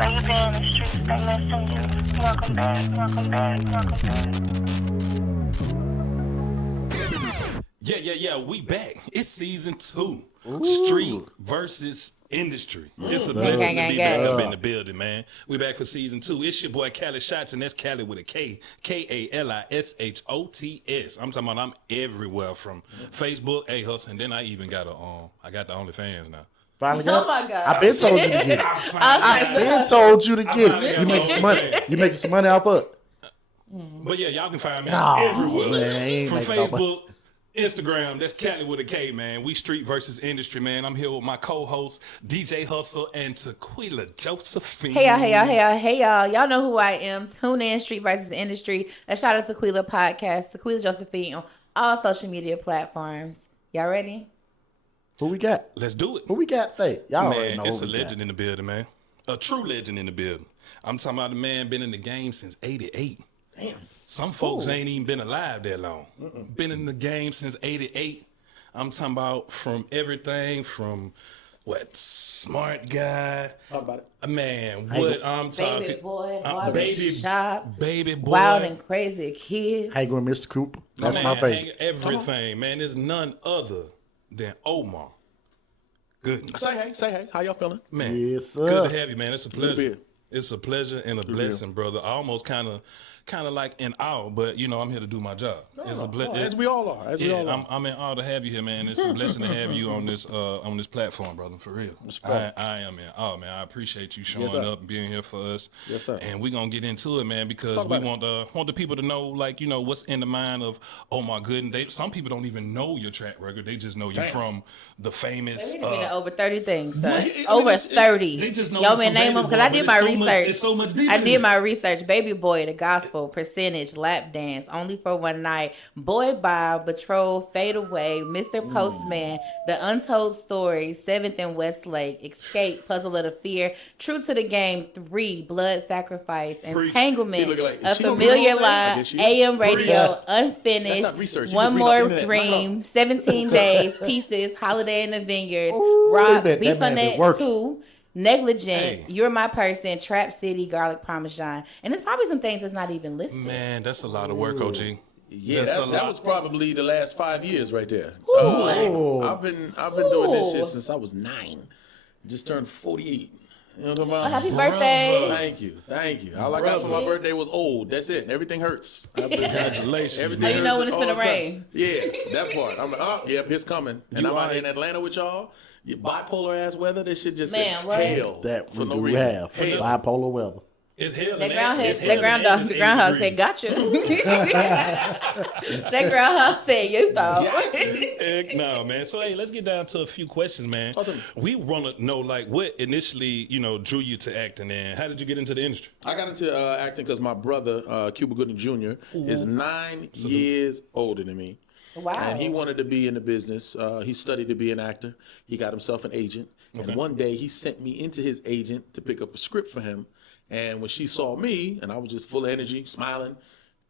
Where you been in the streets, they missing you. Welcome back, welcome back, welcome back. Yeah, we back. It's season 2. Ooh. Street versus industry. It's a blessing to be back up in the building, man. We back for season 2. It's your boy Cali Shots, and that's Cali with a K. Kalishots. I'm talking about I'm everywhere from Facebook, A-Hustle, and then I even got I got the OnlyFans now. Finally got Oh my God. I've been told you to get it. I've been told you to get it. You making some money. You making some money off of it. But yeah, y'all can find me everywhere. Man, from Facebook, Instagram, that's Cali with a K, man. We street versus industry, man. I'm here with my co-host, DJ Hustle, and Tequila Josephine. Hey y'all. Y'all know who I am. Tune in, Street versus Industry. A shout out to Tequila Podcast, Tequila Josephine on all social media platforms. Y'all ready? Who we got? Let's do it. Who we got? Hey, y'all already Man, know it's who a we legend got. in the building, man. A true legend in the building. I'm talking about the man been in the game since 88. Damn. Some folks ain't even been alive that long. Been in the game since 88. I'm talking about from everything from smart guy. How about it? Man, what I'm talking. Baby boy, baby boy. Wild and crazy kids. Hey, going Mr. Cooper. That's man, my favorite. Everything, man. There's none other than Omar Gooding. Say hey. How y'all feeling? Man, Yes, sir. good to have you, man. It's a Good to be pleasure. here. It's a pleasure and a blessing, brother. I almost kind of like in awe, but I'm here to do my job. It's a As we all are. I'm in awe to have you here, man. It's a blessing to have you on this platform, brother. For real. I am in awe, man. I appreciate you showing up and being here for us. Yes, sir. And we're gonna get into it, man, because we want the people to know, what's in the mind of Omar Gooding. Some people don't even know your track record. They just know you from the famous. We've been over 30 things, son. Well, over 30. They just know Y'all it's been from name Baby them because Boy, I did but my it's so research. it's so much deeper I than did that. my research. Baby Boy, The Gospel, Percentage, Lap Dance, Only for One Night, Boy Bob, Betrothed, Fade Away, Mr. Postman, The Untold Story, Seventh and Westlake, Escape, Puzzle of the Fear, True to the Game 3, Blood Sacrifice, Entanglement, He look like- A she gonna Familiar do all that? I Lie, guess she is. AM Radio, That's Unfinished, not research. You One just read More off the internet. Dream, 17 Days, Pieces, Holiday in the Vineyard, Ooh, Rock, that Beef man on been That working. 2, Negligence, Hey. You're My Person, Trap City, Garlic Parmesan. And there's probably some things that's not even listed. Man, that's a lot of work, OG. Yeah, That's a that lot. was probably the last 5 years right there. Ooh. I've been doing this shit Ooh. since I was 9. Just turned 48. You know what I'm talking Oh, about? happy birthday. Thank you. All I got for my birthday was old. That's it. Everything hurts. Congratulations. Everything Oh, you know hurts when it's all finna the time. rain. Yeah, that part. I'm like, oh, yep, it's coming. And I'm out in Atlanta with y'all. Your bipolar ass weather, this shit just Man, said what? hail That for we no do reason. have. Hail. Bipolar weather. It's hell. That groundhog said, gotcha. That groundhog said, you thought. Heck no, man. So hey, let's get down to a few questions, man. We want to know what initially, drew you to acting, and how did you get into the industry? I got into acting because my brother, Cuba Gooding Jr., is 9 years older than me. Wow. And he wanted to be in the business. He studied to be an actor. He got himself an agent. And one day he sent me into his agent to pick up a script for him. And when she saw me, and I was just full of energy, smiling,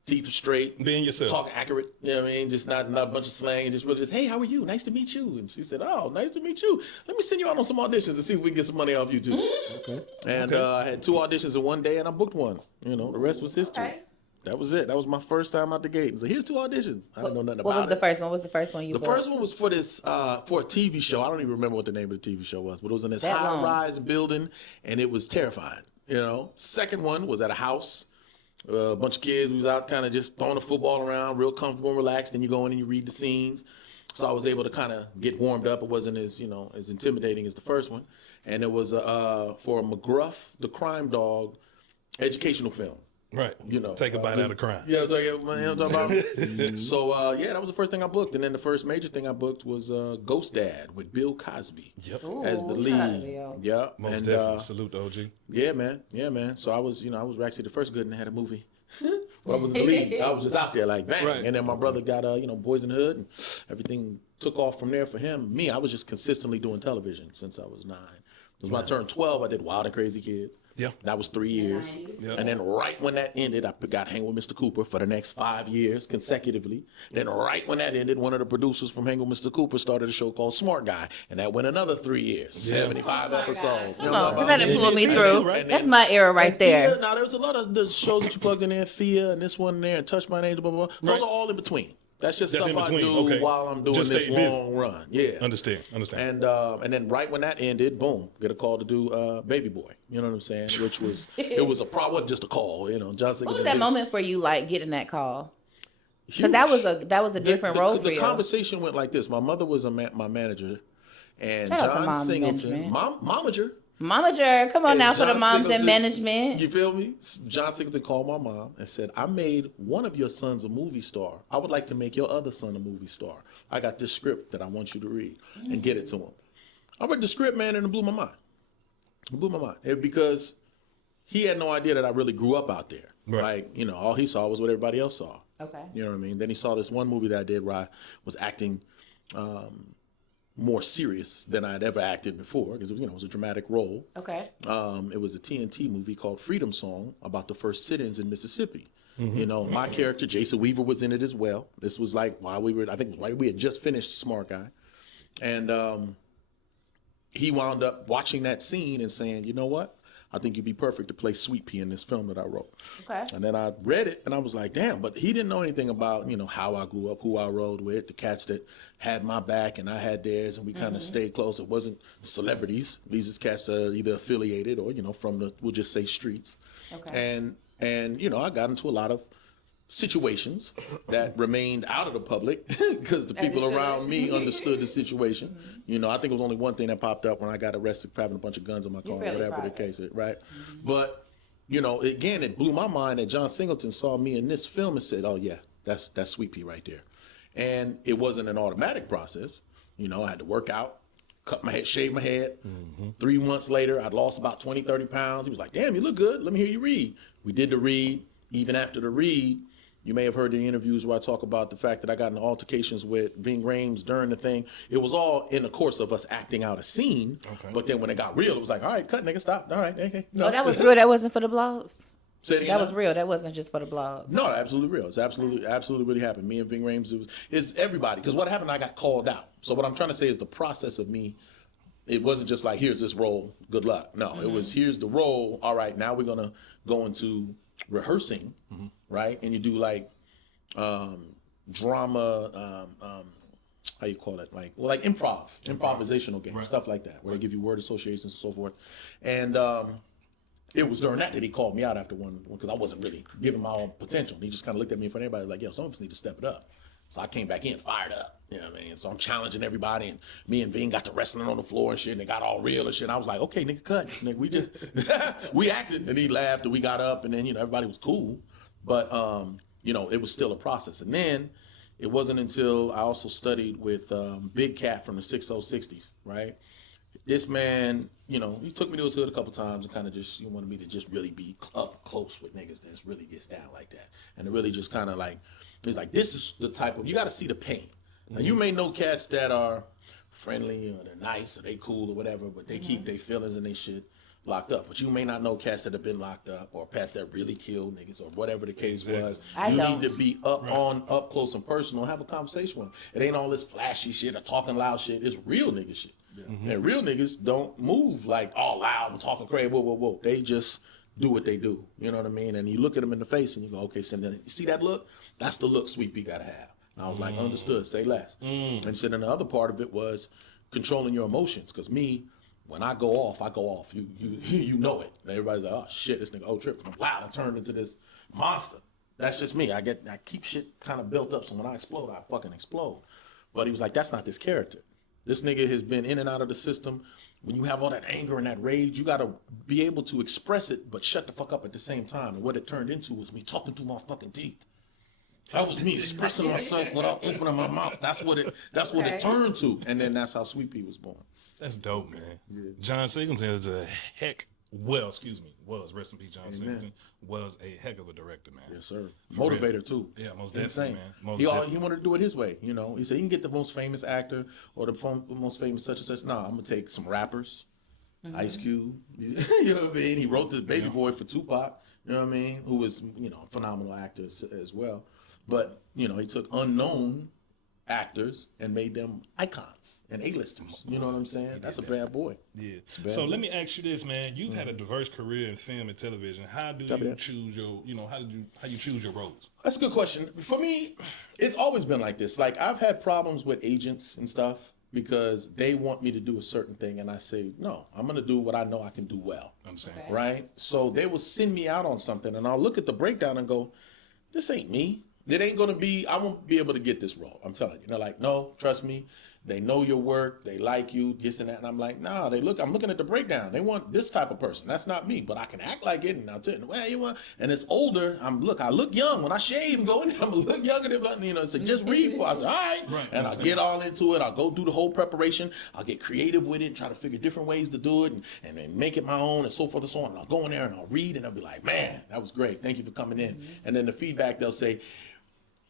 teeth were straight, Being yourself. talking accurate, you know what I mean? Just not a bunch of slang, just really just, hey, how are you? Nice to meet you. And she said, oh, nice to meet you. Let me send you out on some auditions and see if we can get some money off you too. Okay. And I had 2 auditions in one day, and I booked one. The rest was history. Okay. That was it. That was my first time out the gate. So here's 2 auditions. I didn't know nothing What about was the it. first one? What was the first one you The booked? first one was for this for a TV show. I don't even remember what the name of the TV show was, but it was in this That long. high-rise building, and it was terrifying. Second one was at a house. A bunch of kids was out kind of just throwing the football around, real comfortable and relaxed. And you go in and you read the scenes. So I was able to kind of get warmed up. It wasn't as as intimidating as the first one. And it was for McGruff, the crime dog, educational film. Right. Take a bite out of crime. Yeah, I'm talking about. So that was the first thing I booked, and then the first major thing I booked was Ghost Dad with Bill Cosby as the Ooh, shout out to lead. Bill. Yeah, Most and, definitely. Salute to OG. Yeah, man. So I was actually the first good and had a movie. But I wasn't the lead. I was just out there like bang. Right. And then my brother got Boys in the Hood, and everything took off from there for him. Me, I was just consistently doing television since I was 9. Because when I turned 12, I did Wild and Crazy Kids. Yeah. That was 3 years. Yeah. And then right when that ended, I got Hang with Mr. Cooper for the next 5 years consecutively. Then right when that ended, one of the producers from Hang with Mr. Cooper started a show called Smart Guy. And that went another 3 years, 75 episodes. Come on, because that didn't pull me Yeah, through. right. That's my era right there. Now, there's a lot of the shows that you plugged in there, Thea and this one there, and Touch My Angel, blah, blah, blah. Those Right. are all in between. That's just That's stuff in I between. do Okay. while I'm doing Just this stay busy. long run. Yeah. Understand. And then right when that ended, boom, get a call to do Baby Boy. You know what I'm saying? Which was it was wasn't just a call. You know, John Singleton. What was that moment for you, like getting that call? Huge. Because that was a different role for the you. conversation went like this. My mother was my manager, and Shout out to John Mom Singleton, Management. momager. Momager, come on And now for the John moms in Singleton- management. You feel me? John Singleton called my mom and said, I made one of your sons a movie star. I would like to make your other son a movie star. I got this script that I want you to read and get it to him. I read the script, man, and it blew my mind. It blew my mind. Because he had no idea that I really grew up out there. Right. Like, you know, all he saw was what everybody else saw. Okay. You know what I mean? Then he saw this one movie that I did where I was acting more serious than I had ever acted before because it was a dramatic role. Okay. It was a TNT movie called Freedom Song about the first sit-ins in Mississippi. You know, my character, Jason Weaver, was in it as well. This was like while we had just finished Smart Guy. And he wound up watching that scene and saying, you know what? I think you'd be perfect to play Sweet Pea in this film that I wrote. Okay. And then I read it and I was like, damn, but he didn't know anything about, how I grew up, who I rode with, the cats that had my back and I had theirs, and we kind of stayed close. It wasn't celebrities. These is cats that are either affiliated or, from the, we'll just say streets. Okay. And I got into a lot of situations that remained out of the public because the people it around should. me understood the situation. I think it was only one thing that popped up when I got arrested for having a bunch of guns in my car, fairly whatever the private. case is, right? But, again, it blew my mind that John Singleton saw me in this film and said, oh, yeah, that's Sweet Pea right there. And it wasn't an automatic process. I had to work out, cut my head, shave my head. 3 months later, I'd lost about 20, 30 pounds. He was like, damn, you look good. Let me hear you read. We did the read. Even after the read, you may have heard the interviews where I talk about the fact that I got in altercations with Ving Rhames during the thing. It was all in the course of us acting out a scene. Okay. But then when it got real, it was like, all right, cut, nigga, stop. All right, hey. No. Oh, that was real. That wasn't for the blogs. Say it again That now. was real. That wasn't just for the blogs. No, absolutely real. It's absolutely really happened. Me and Ving Rhames, it's everybody. Because what happened, I got called out. So what I'm trying to say is the process of me, it wasn't just like, here's this role, good luck. No, it was, here's the role. All right, now we're going to go into rehearsing, right? And you do like drama, how you call it? Like improvisational games, stuff like that, where they give you word associations and so forth. And it was during that he called me out after one, because I wasn't really giving my own potential. And he just kind of looked at me in front of everybody like, yo, some of us need to step it up. So I came back in fired up, you know what I mean? So I'm challenging everybody, and me and Ving got to wrestling on the floor and shit, and it got all real and shit. And I was like, okay, nigga, cut. Nigga, we just, we acted, and he laughed, and we got up, and then, everybody was cool. But, it was still a process. And then it wasn't until I also studied with Big Cat from the 6060s, right? This man, he took me to his hood a couple times and kind of just, wanted me to just really be up close with niggas that really gets down like that. And to really just kind of like, it's like, this is the type of, you got to see the pain. Now, you may know cats that are friendly or they're nice or they cool or whatever, but they keep their feelings and they shit locked up. But you may not know cats that have been locked up or cats that really killed niggas or whatever the case was. I you don't. need to be up close and personal and have a conversation with them. It ain't all this flashy shit or talking loud shit. It's real nigga shit. And real niggas don't move like all loud and talking crazy. Whoa. They just do what they do. You know what I mean? And you look at them in the face and you go, okay, so then, you see that look? That's the look Sweet Pea gotta have. And I was like, understood, say less. And so then the other part of it was controlling your emotions. Because me, when I go off, I go off. You know it. And everybody's like, oh shit, this nigga, trip. I'm loud and turned into this monster. That's just me. I keep shit kind of built up. So when I explode, I fucking explode. But he was like, that's not this character. This nigga has been in and out of the system. When you have all that anger and that rage, you got to be able to express it, but shut the fuck up at the same time. And what it turned into was me talking through my fucking teeth. That was me expressing myself without opening my mouth. That's what it turned to. And then that's how Sweet Pea was born. That's dope, man. Yeah. John Singleton is rest in peace, John Singleton, was a heck of a director, man. Yes, sir. Motivator, too. Yeah, most definitely, man. He wanted to do it his way, He said, he can get the most famous actor or the most famous such and such. Nah, I'm going to take some rappers, Ice Cube. You know what I mean? He wrote the Baby Boy for Tupac. You know what I mean? Who was, a phenomenal actor as well. But, he took unknown actors and made them icons and A-listers. You know what I'm saying? That's a bad boy. Yeah. So let me ask you this, man. You've had a diverse career in film and television. How do you choose your, how you choose your roles? That's a good question. For me, it's always been like this. Like, I've had problems with agents and stuff because they want me to do a certain thing, and I say, no, I'm going to do what I know I can do well. Understand. Okay. Right? So they will send me out on something, and I'll look at the breakdown and go, this ain't me. It ain't gonna be, I won't be able to get this role. I'm telling you. They're like, no, trust me. They know your work. They like you, this and that. And I'm like, nah, I'm looking at the breakdown. They want this type of person. That's not me, but I can act like it. And I'll tell you, well, you want, and it's older. I look young. When I shave and go in there, I'm gonna look younger than, so just read for. I say, all right. And I'll get all into it. I'll go through the whole preparation. I'll get creative with it, try to figure different ways to do it and then make it my own and so forth and so on. And I'll go in there and I'll read and I'll be like, man, that was great. Thank you for coming in. And then the feedback, they'll say,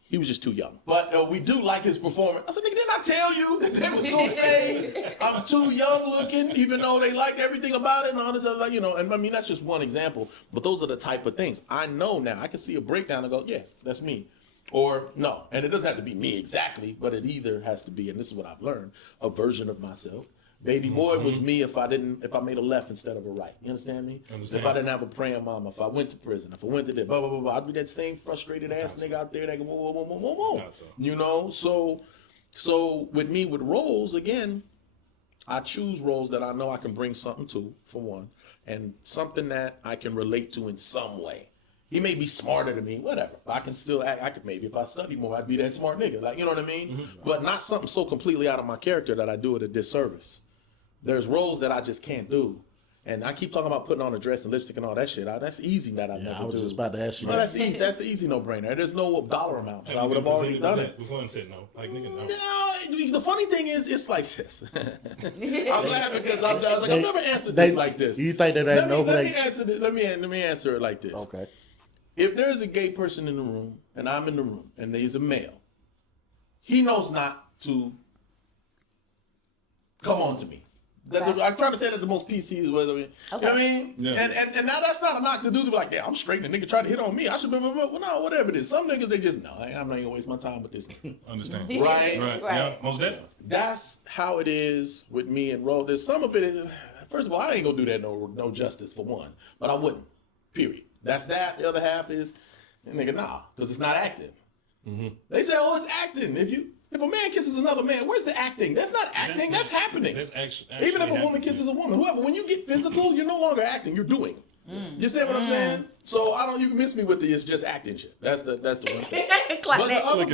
he was just too young. But we do like his performance. I said, nigga, didn't I tell you that they was going to say I'm too young looking, even though they liked everything about it and all this other, and I mean, that's just one example. But those are the type of things. I know now. I can see a breakdown and go, yeah, that's me. Or no. And it doesn't have to be me exactly, but it either has to be, and this is what I've learned, a version of myself. Baby Boy was me if I made a left instead of a right. You understand me? If I didn't have a praying mama, if I went to prison, if I went to this, blah, blah, blah, blah, I'd be that same frustrated ass nigga out there that go, whoa, whoa, whoa, whoa, whoa. So with me, with roles, again, I choose roles that I know I can bring something to, for one, and something that I can relate to in some way. He may be smarter than me, whatever. I can still act. I could maybe if I study more, I'd be that smart nigga. Like, you know what I mean? But not something so completely out of my character that I do it a disservice. There's roles that I just can't do. And I keep talking about putting on a dress and lipstick and all that shit. That's easy that I never do. I was just about to ask you that. That's easy. That's an easy no-brainer. There's no dollar amount. So I would have already done it. Before and said no. Like, nigga, no. No, the funny thing is, it's like this. I'm laughing because I was like, I've never answered this like this. You think that they know? Let me answer it like this. Okay. If there's a gay person in the room and I'm in the room and he's a male, he knows not to come on to me. I'm trying to say that the most PC is what I mean. Okay. You know what I mean? Yeah. And now that's not a knock to do to be like, yeah, I'm straight and the nigga tried to hit on me. I should be, well, no, whatever it is. Some niggas, they just, no, I'm not going to waste my time with this nigga. Understand. Right? Yeah, most definitely. That's how it is with me and Ro. There's some of it is, first of all, I ain't going to do that no justice for one. But I wouldn't. Period. That's that. The other half is, nigga, nah, because it's not acting. They say, oh, it's acting. If a man kisses another man, where's the acting? That's not acting. That's happening. That's actually even if a woman kisses a woman, whoever, when you get physical, you're no longer acting. You're doing. You understand what I'm saying? So you can miss me with the it's just acting shit. That's the one thing. But the other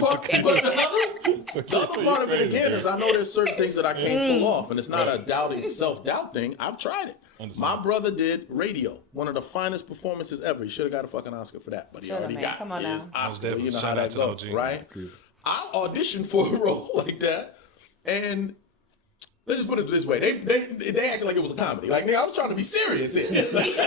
part of it again is I know there's certain things that I can't pull off, and it's not a self-doubt thing. I've tried it. My brother did Radio, one of the finest performances ever. He should have got a fucking Oscar for that, but he already got his Oscar. You know how that goes, right? I auditioned for a role like that, and let's just put it this way: they acted like it was a comedy. Like, nigga, I was trying to be serious here. Thank you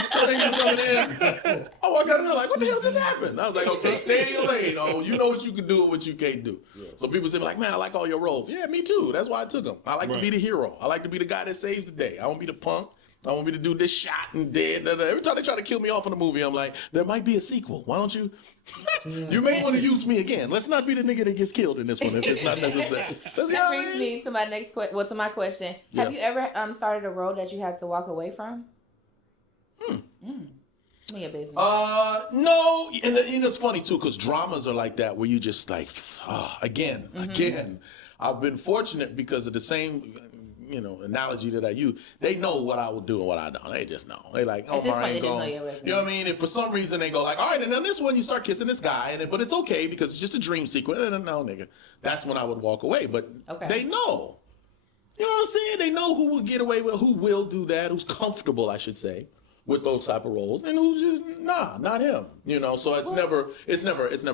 for coming in. Oh, I got in there like, what the hell just happened? I was like, okay, stay in your lane. Oh, you know what you can do and what you can't do. Yeah. So people say like, man, I like all your roles. Yeah, me too. That's why I took them. I like to be the hero. I like to be the guy that saves the day. I won't be the punk. I want me to do this shot and dead. Every time they try to kill me off in a movie, I'm like, there might be a sequel. Why don't you? You may want to use me again. Let's not be the nigga that gets killed in this one if it's not necessary. That brings me to my next to my question. Yeah. Have you ever started a role that you had to walk away from? Your business. No, and it's funny too because dramas are like that where you just like, again. I've been fortunate because of the same. Analogy that I use, they know what I will do and what I don't. They just know. They like, Omar ain't going. You know what I mean? And for some reason they go like, all right, and then this one you start kissing this guy, but it's okay because it's just a dream sequence. No, nigga, that's when I would walk away. But they know. You know what I'm saying? They know who will get away with, who will do that, who's comfortable, I should say, with those type of roles, and who's just not him. So it's never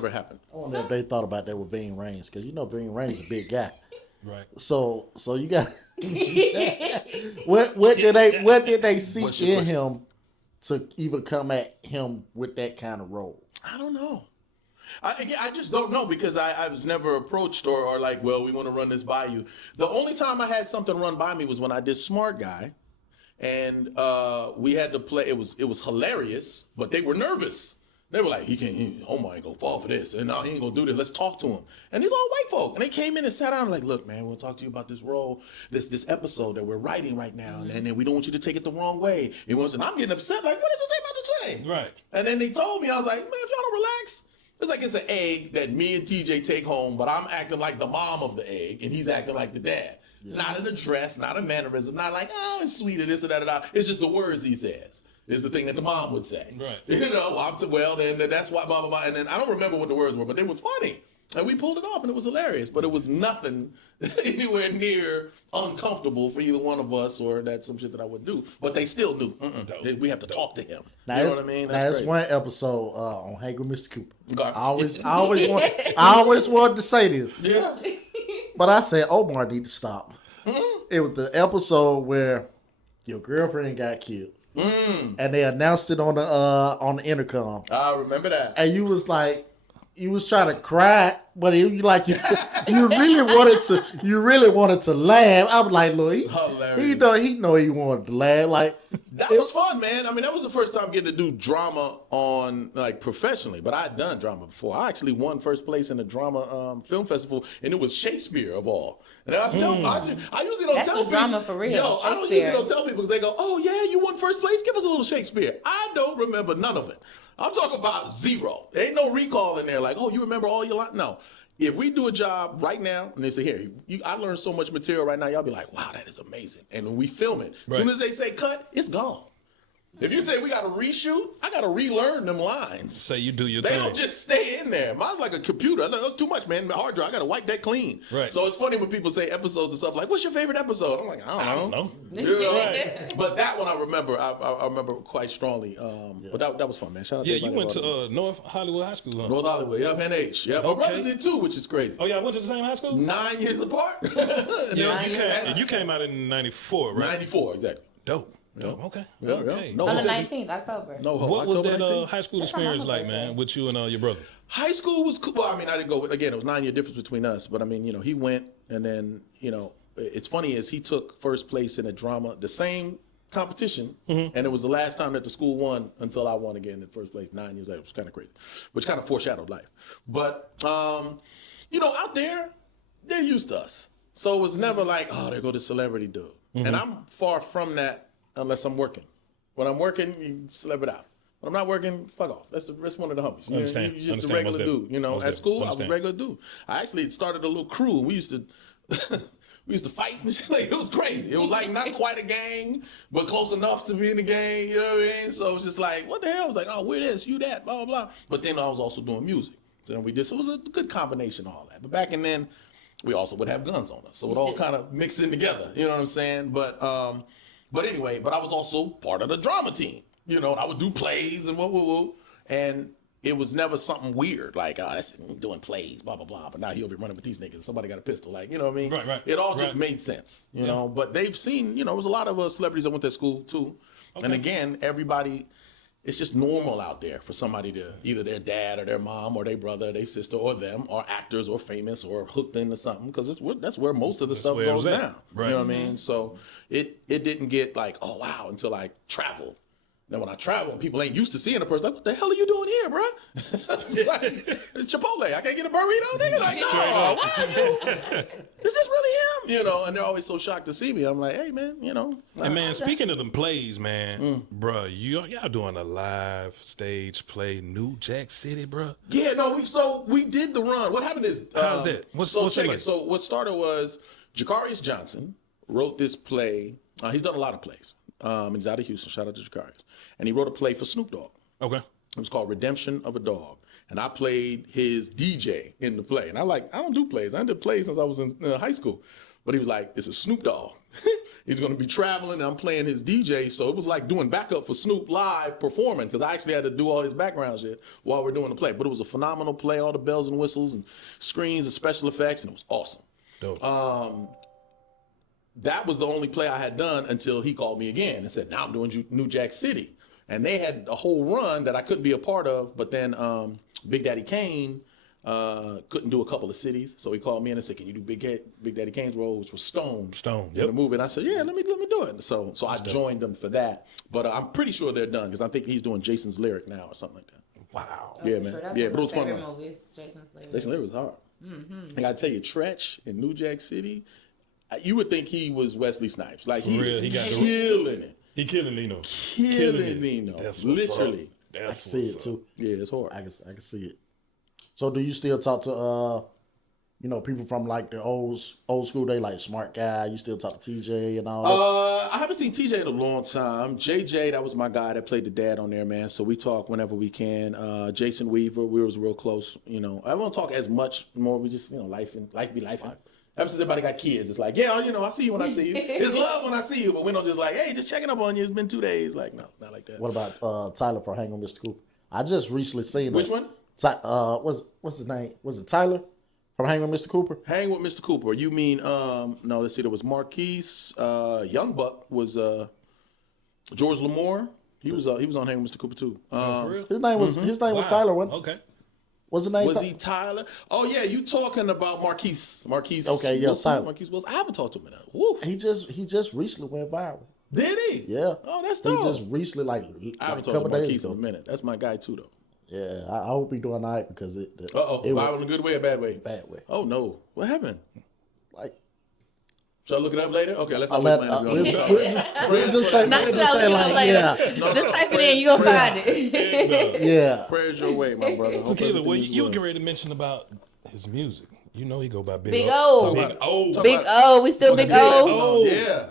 happened. I wonder if they thought about that with Ving Rhames, because Ving Rhames is a big guy. Right. So you got what did they see in him to even come at him with that kind of role? I don't know. I just don't know because I was never approached or like, well, we want to run this by you. The only time I had something run by me was when I did Smart Guy, and we had to play. It was hilarious, but they were nervous. They were like, Omar ain't gonna fall for this, and no, he ain't gonna do this. Let's talk to him. And these all white folk, and they came in and sat down like, look, man, we'll talk to you about this role, this episode that we're writing right now, and then we don't want you to take it the wrong way. And I'm getting upset, like, what is this thing about to say? Right. And then they told me, I was like, man, if y'all don't relax, it's like it's an egg that me and TJ take home, but I'm acting like the mom of the egg, and he's acting like the dad. Yeah. Not in a dress, not a mannerism, not like, oh, it's sweet or this or that or that. It's just the words he says. Is the thing that the mom would say. Right. Then that's why blah, blah, blah. And then I don't remember what the words were, but they was funny. And we pulled it off and it was hilarious. But it was nothing anywhere near uncomfortable for either one of us or that's some shit that I would do. But they still knew. We have to talk to him. Now, you know what I mean? That's one episode on Hangin with Mr. Cooper. Garbage. I always wanted to say this. Yeah. But I said Omar need to stop. It was the episode where your girlfriend got killed. And they announced it on the intercom. I remember that. And you was like, you was trying to cry, but you really wanted to laugh. I was like, look, he know he wanted to laugh. Like that was fun, man. I mean, that was the first time getting to do drama on like professionally. But I had done drama before. I actually won first place in the drama film festival, and it was Shakespeare of all. And I usually don't That's tell the people. drama for real. Yo, I don't usually don't tell people because they go, "Oh yeah, you won first place. Give us a little Shakespeare." I don't remember none of it. I'm talking about zero. There ain't no recall in there. Like, oh, you remember all your lines? No. If we do a job right now, and they say, here, I learned so much material right now, y'all be like, wow, that is amazing. And when we film it, as soon as they say cut, it's gone. If you say we got to reshoot, I got to relearn them lines. Say you do your thing. They thing. don't just stay in there. Mine's like a computer. That's too much, man. My hard drive, I got to wipe that clean. Right. So it's funny when people say episodes and stuff like, what's your favorite episode? I'm like, I don't know. You know? Right. But that one I remember. I remember quite strongly. But that was fun, man. Shout out to you went to North Hollywood High School, huh? North Hollywood, yep, NH. Yep. My brother did too, which is crazy. Oh, yeah, I went to the same high school? 9 years apart. You came out in 94, right? 94, exactly. Dope. Okay. Yeah. Okay. No, on the 19th, October. No, what October was that 19th? high school experience like, man, with you and your brother? High school was cool. Well, I mean, I didn't go. Again, it was 9-year difference between us. But I mean, he went, and then it's funny is he took first place in a drama, the same competition, and it was the last time that the school won until I won again in first place 9 years later. It was kind of crazy, which kind of foreshadowed life. But out there, they're used to us, so it was never like, oh, there go the celebrity dude. And I'm far from that. Unless I'm working. When I'm working, you celeb it out. When I'm not working, fuck off. That's one of the homies. You're just a regular dude. At school, I was a regular dude. I actually started a little crew. We used to fight. Like, it was crazy. It was like not quite a gang, but close enough to be in the gang. You know what I mean? So it was just like, what the hell? I was like, oh, we're this, you that, blah, blah, blah. But then I was also doing music. So then it was a good combination of all that. But back then, we also would have guns on us. So it all kind of mixed in together. You know what I'm saying? But anyway, I was also part of the drama team. I would do plays and whoa. And it was never something weird, like, that's doing plays, blah, blah, blah. But now he over running with these niggas. Somebody got a pistol. Like, you know what I mean? Right. It all just made sense, you know. But they've seen, there was a lot of celebrities that went to school, too. Okay. And again, everybody, it's just normal out there for somebody to, either their dad or their mom or their brother or their sister or them are actors or famous or hooked into something, because that's where most of the stuff goes down. Right. You know what I mean? So it didn't get like, oh, wow, until I traveled. Then when I travel, people ain't used to seeing a person like, what the hell are you doing here, bro? It's like, it's Chipotle. I can't get a burrito, nigga. Like, no, what? Is this really him? And they're always so shocked to see me. I'm like, hey, man, And man, speaking of them plays, man, bro, y'all doing a live stage play, New Jack City, bro? Yeah, no, we did the run. What happened is, how's that? What's it like? So what started was Jacarius Johnson wrote this play. He's done a lot of plays. He's out of Houston. Shout out to Jacarius. And he wrote a play for Snoop Dogg. Okay. It was called Redemption of a Dog. And I played his DJ in the play. And I don't do plays. I did plays since I was in high school. But he was like, it's a Snoop Dogg. He's going to be traveling, and I'm playing his DJ. So it was like doing backup for Snoop live performing, because I actually had to do all his background shit while we're doing the play. But it was a phenomenal play, all the bells and whistles and screens and special effects, and it was awesome. Dope. That was the only play I had done until he called me again and said, now I'm doing New Jack City. And they had a whole run that I couldn't be a part of, but then Big Daddy Kane couldn't do a couple of cities, so he called me in and said, "Can you do Big Daddy Kane's role, which was Stone?" Stone, in the movie. And I said, "Yeah, let me do it." So I joined them for that. But I'm pretty sure they're done because I think he's doing Jason's Lyric now or something like that. Wow. Yeah, man. That's Yeah, one but it was of my fun. favorite movies, Jason's Lyric. Jason's Lyric was hard. I gotta tell you, Tretch in New Jack City, you would think he was Wesley Snipes. Like he is killing it. He killing Nino. Killing Nino. That's what's Literally. Up. I That's see what's it up. too. Yeah, it's hard. I can see it. So do you still talk to people from like the old school day, like Smart Guy? You still talk to TJ and all that? I haven't seen TJ in a long time. JJ, that was my guy that played the dad on there, man. So we talk whenever we can. Jason Weaver, we was real close. I won't talk as much more. We just, life be life. Ever since everybody got kids, it's like, yeah, I see you when I see you. It's love when I see you, but we don't just like, hey, just checking up on you. It's been 2 days. Like, no, not like that. What about Tyler from Hangin' with Mr. Cooper? I just recently seen Which one? What's his name? Was it Tyler from Hangin' with Mr. Cooper? Hang with Mr. Cooper. You mean no? Let's see. There was Marquise. Young Buck was George Lamore. He was on Hang with Mr. Cooper too. For real? His name was Tyler. Okay. What's his name? Was he Tyler? Oh yeah, you talking about Marquise? Marquise. Okay, yeah, Wilson? Tyler. Marquise Wilson. I haven't talked to him in a woo. He just recently went viral. Did he? Yeah. Oh, that's He dope. just recently I a haven't talked to couple days Marquise in a ago. minute. That's my guy too, though. Yeah, I hope he doing all right because it Viral in a good way or bad way? bad way. Oh no, what happened? Like Should I look it up later? Okay, let's I not let wait for we'll him. just say Not we'll y'all just say looking like up later. yeah, Just type it in, you gonna find it. yeah. Prayers your way, my brother. Hope Tequila, everything well, is you were well. getting ready to mention about his music. You know he go by Big Big O. O. Big O. Talk Big O, we still Big O.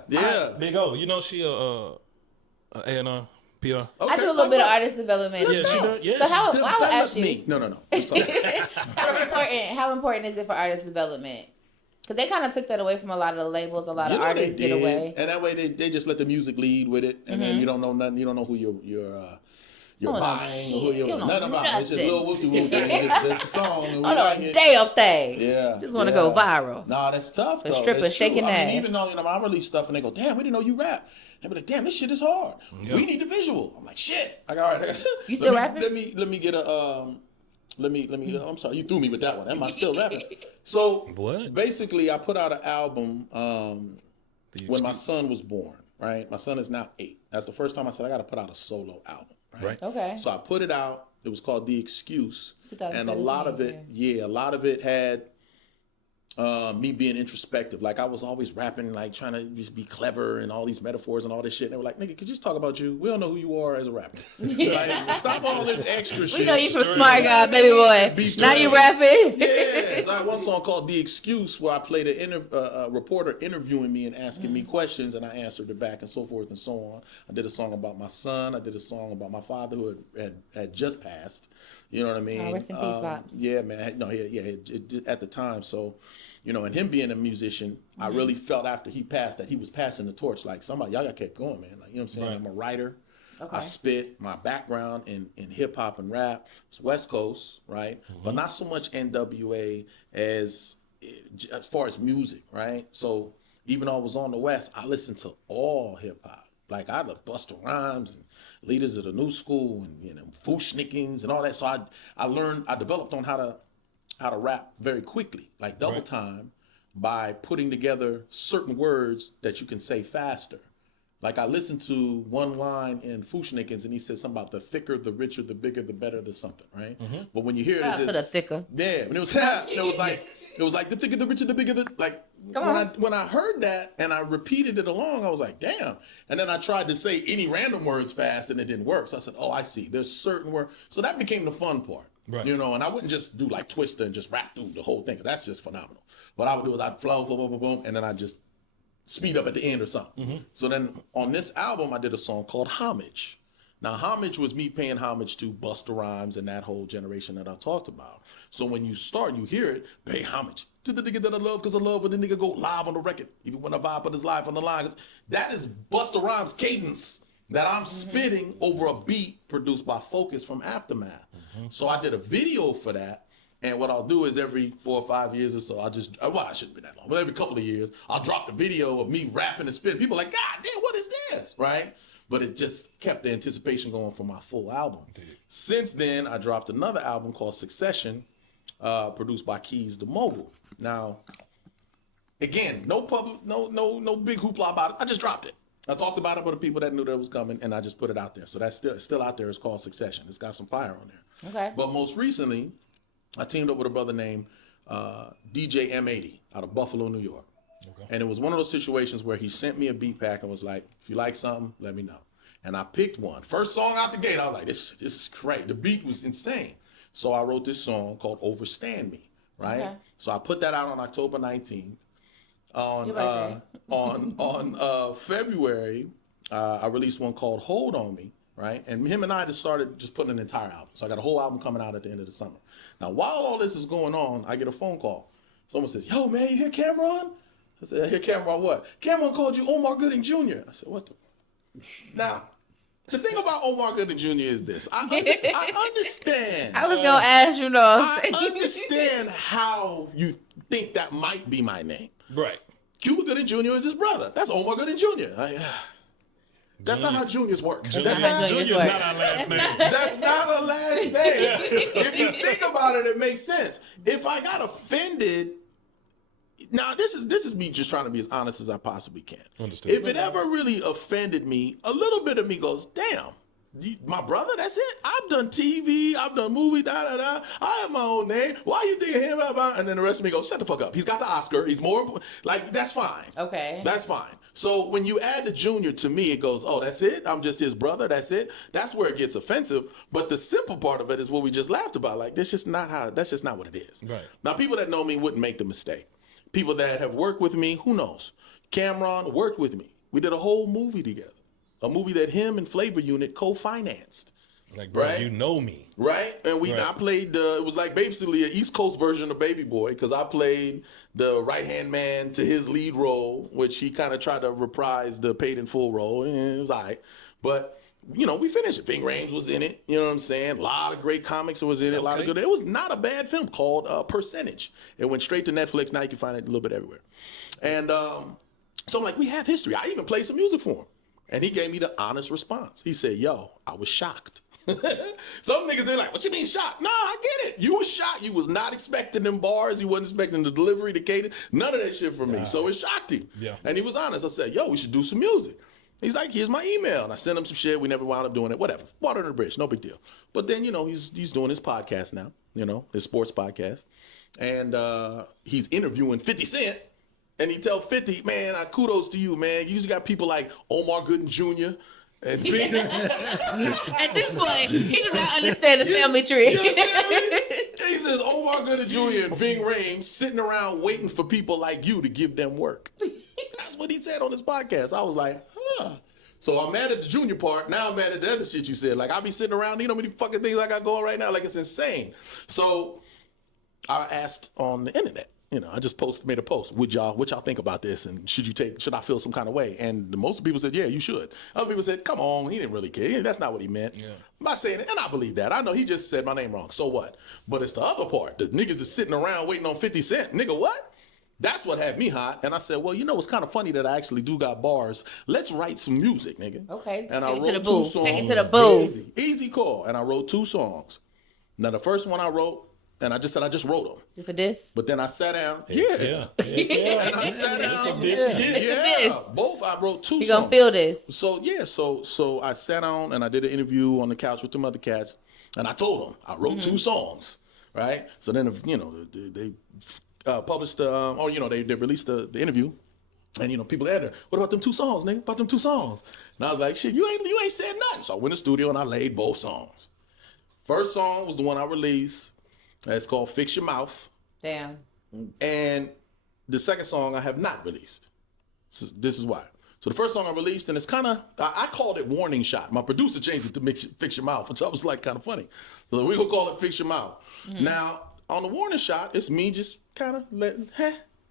Yeah. Big O. You know she a A&R, PR. Okay, I do a little talk bit of about- artist development. Yeah, she does. Yeah, So she how does. I would ask you, me. No. Just talk. how important is it for artist development? Because they kind of took that away from a lot of the labels. A lot of You know artists they get did. away. And that way they just let the music lead with it, and then you don't know nothing. You don't know who you're don't know buying or who shit. you're You don't nothing know about. It's just nothing. little whoopty whoop. It's the song. And we Oh no, like it. damn thing. Yeah. Just want to go viral. Nah, that's tough though. stripper That's true. shaking I mean, ass. even though I release stuff and they go, "Damn, we didn't know you rap." They be like, "Damn, this shit is hard. Yeah. We need the visual." I'm like, "Shit." I got all right. You still rapping? Let me get a Let me. I'm sorry, you threw me with that one. Am I still rapping? So What? basically, I put out an album when my son was born. Right, my son is now 8. That's the first time I said I got to put out a solo album. Right. Okay. So I put it out. It was called The Excuse, and a 2017, lot of it, a lot of it had me being introspective. Like I was always rapping, like trying to just be clever and all these metaphors and all this shit. And they were like, "Nigga, could you just talk about you? We don't know who you are as a rapper. Like, stop all this extra shit." We know you from Straight Smart up. Guy, baby boy. Be Now straight. you rapping. Yeah, so I had one song called "The Excuse" where I played a reporter interviewing me and asking me questions, and I answered it back, and so forth and so on. I did a song about my son. I did a song about my father who had just passed. You know what I mean? Oh, rest in peace, Pops. Yeah, man. No, it did at the time. So, and him being a musician, I really felt after he passed that he was passing the torch. Like somebody, y'all got kept going, man. Like, you know what I'm saying? Right. I'm a writer. Okay. I spit. My background in hip hop and rap is West Coast, right? But not so much NWA as far as music, right? So even though I was on the West, I listened to all hip hop. Like I love Busta Rhymes and Leaders of the New School and Fushnikins and all that. So I developed on how to rap very quickly, like double Right. time, by putting together certain words that you can say faster. Like I listened to one line in Fushnikins and he said something about the thicker, the richer, the bigger, the better, the something, right? But when you hear it, Shout out to the thicker. yeah, and it was like the thicker, the richer, the bigger, the like. When I heard that and I repeated it along, I was like, damn. And then I tried to say any random words fast and it didn't work. So I said, oh, I see. There's certain words. So that became the fun part. Right. And I wouldn't just do like Twister and just rap through the whole thing. 'Cause that's just phenomenal. What I would do is I'd flow, boom, boom, boom, boom, and then I'd just speed up at the end or something. So then on this album, I did a song called Homage. Now, Homage was me paying homage to Busta Rhymes and that whole generation that I talked about. So when you start, you hear it, pay homage to the nigga that I love because I love when the nigga go live on the record, even when I vibe put his life on the line. That is Busta Rhymes' cadence that I'm spitting over a beat produced by Focus from Aftermath. So I did a video for that. And what I'll do is every 4 or 5 years or so, I shouldn't be that long, but every couple of years, I'll drop the video of me rapping and spitting. People are like, God damn, what is this? Right? but it just kept the anticipation going for my full album. Since then, I dropped another album called Succession, produced by Keys the Mogul. Now, again, no public, no big hoopla about it. I just dropped it. I talked about it with the people that knew that it was coming, and I just put it out there. So that's still out there. It's called Succession. It's got some fire on there. Okay. But most recently, I teamed up with a brother named DJ M80 out of Buffalo, New York. Okay. And it was one of those situations where he sent me a beat pack and was like, if you like something, let me know. And I picked one. First song out the gate, I was like, this is great. The beat was insane. So I wrote this song called Overstand Me, right? Okay. So I put that out on October 19th. On February, I released one called Hold On Me, right? And him and I just started just putting an entire album. So I got a whole album coming out at the end of the summer. Now, while all this is going on, I get a phone call. Someone says, yo, man, you hear Cameron? I said, I hear Cameron what? Cameron called you Omar Gooding Jr. I said, what the? Now, the thing about Omar Gooding Jr. is this. I understand. I was going to ask you, I understand how you think that might be my name. Right. Cuba Gooding Jr. is his brother. That's Omar Gooding Jr. That's not how juniors work. Junior's not our last name. That's not a last name. If you think about it, it makes sense. If I got offended, now this is me just trying to be as honest as I possibly can. Understood. If it ever really offended me, a little bit of me goes, damn. My brother, that's it. I've done TV, I've done movie, I have my own name. Why you think of him? And then the rest of me goes, shut the fuck up. He's got the Oscar. He's more like, that's fine. Okay. That's fine. So when you add the junior to me, it goes, oh, that's it? I'm just his brother. That's it. That's where it gets offensive. But the simple part of it is what we just laughed about. Like, that's just not what it is. Right. Now, people that know me wouldn't make the mistake. People that have worked with me, who knows? Cameron worked with me. We did a whole movie together. A movie that him and Flavor Unit co-financed. Like, bro, right? You know me. Right? And I played, it was like basically an East Coast version of Baby Boy, because I played the right-hand man to his lead role, which he kind of tried to reprise the paid in full role, and it was all right. But, you know, we finished it. Ving Rhames was in it, you know what I'm saying? A lot of great comics was in it, a lot of good. It was not a bad film called Percentage. It went straight to Netflix. Now you can find it a little bit everywhere. And so I'm like, we have history. I even played some music for him. And he gave me the honest response. He said, yo, I was shocked. Some niggas, they're like, what you mean shocked? No, I get it. You was shocked. You was not expecting them bars. You wasn't expecting the delivery, the cadence. None of that shit from me. So it shocked him. Yeah. And he was honest. I said, yo, we should do some music. He's like, here's my email. And I sent him some shit. We never wound up doing it. Whatever. Water under the bridge. No big deal. But then, you know, he's doing his podcast now, you know, his sports podcast. And he's interviewing 50 Cent. And he tell 50, man, kudos to you, man. You usually got people like Omar Gooding Jr. And At this point, he does not understand the family tree. You know what I'm saying? He says Omar Gooding Jr. and Ving Rhames sitting around waiting for people like you to give them work. That's what he said on his podcast. I was like, huh. So I'm mad at the junior part. Now I'm mad at the other shit you said. Like, I be sitting around, you know how many fucking things I got going right now? Like, it's insane. So I asked on the internet. You know, I just made a post. What y'all think about this? And should I feel some kind of way? And most people said, yeah, you should. Other people said, come on, he didn't really care. That's not what he meant. Yeah. I'm not saying it, and I believe that. I know he just said my name wrong. So what? But it's the other part. The niggas is sitting around waiting on 50 Cent. Nigga, what? That's what had me hot. And I said, well, you know, it's kind of funny that I actually do got bars. Let's write some music, nigga. Okay. And I wrote 2 songs. Take it to the boo. Easy call. And I wrote 2 songs. Now, the first one I wrote, and I just wrote them. It's a diss? But then I sat down. Yeah. And I sat down. It's a diss. Both. I wrote 2 songs. You gonna feel this. So, yeah. So I sat down and I did an interview on the couch with 2 other cats. And I told them I wrote 2 songs. Right? So then, you know, they published, they released the interview. And, you know, people added, what about them 2 songs, nigga? About them 2 songs? And I was like, shit, you ain't said nothing. So I went in the studio and I laid both songs. First song was the one I released. It's called Fix Your Mouth. Damn. And the second song I have not released. This is why. So the first song I released, and it's kind of, I called it Warning Shot. My producer changed it to Fix Your Mouth, which I was like kind of funny. So we're going to call it Fix Your Mouth. Mm-hmm. Now, on the Warning Shot, it's me just kind of letting,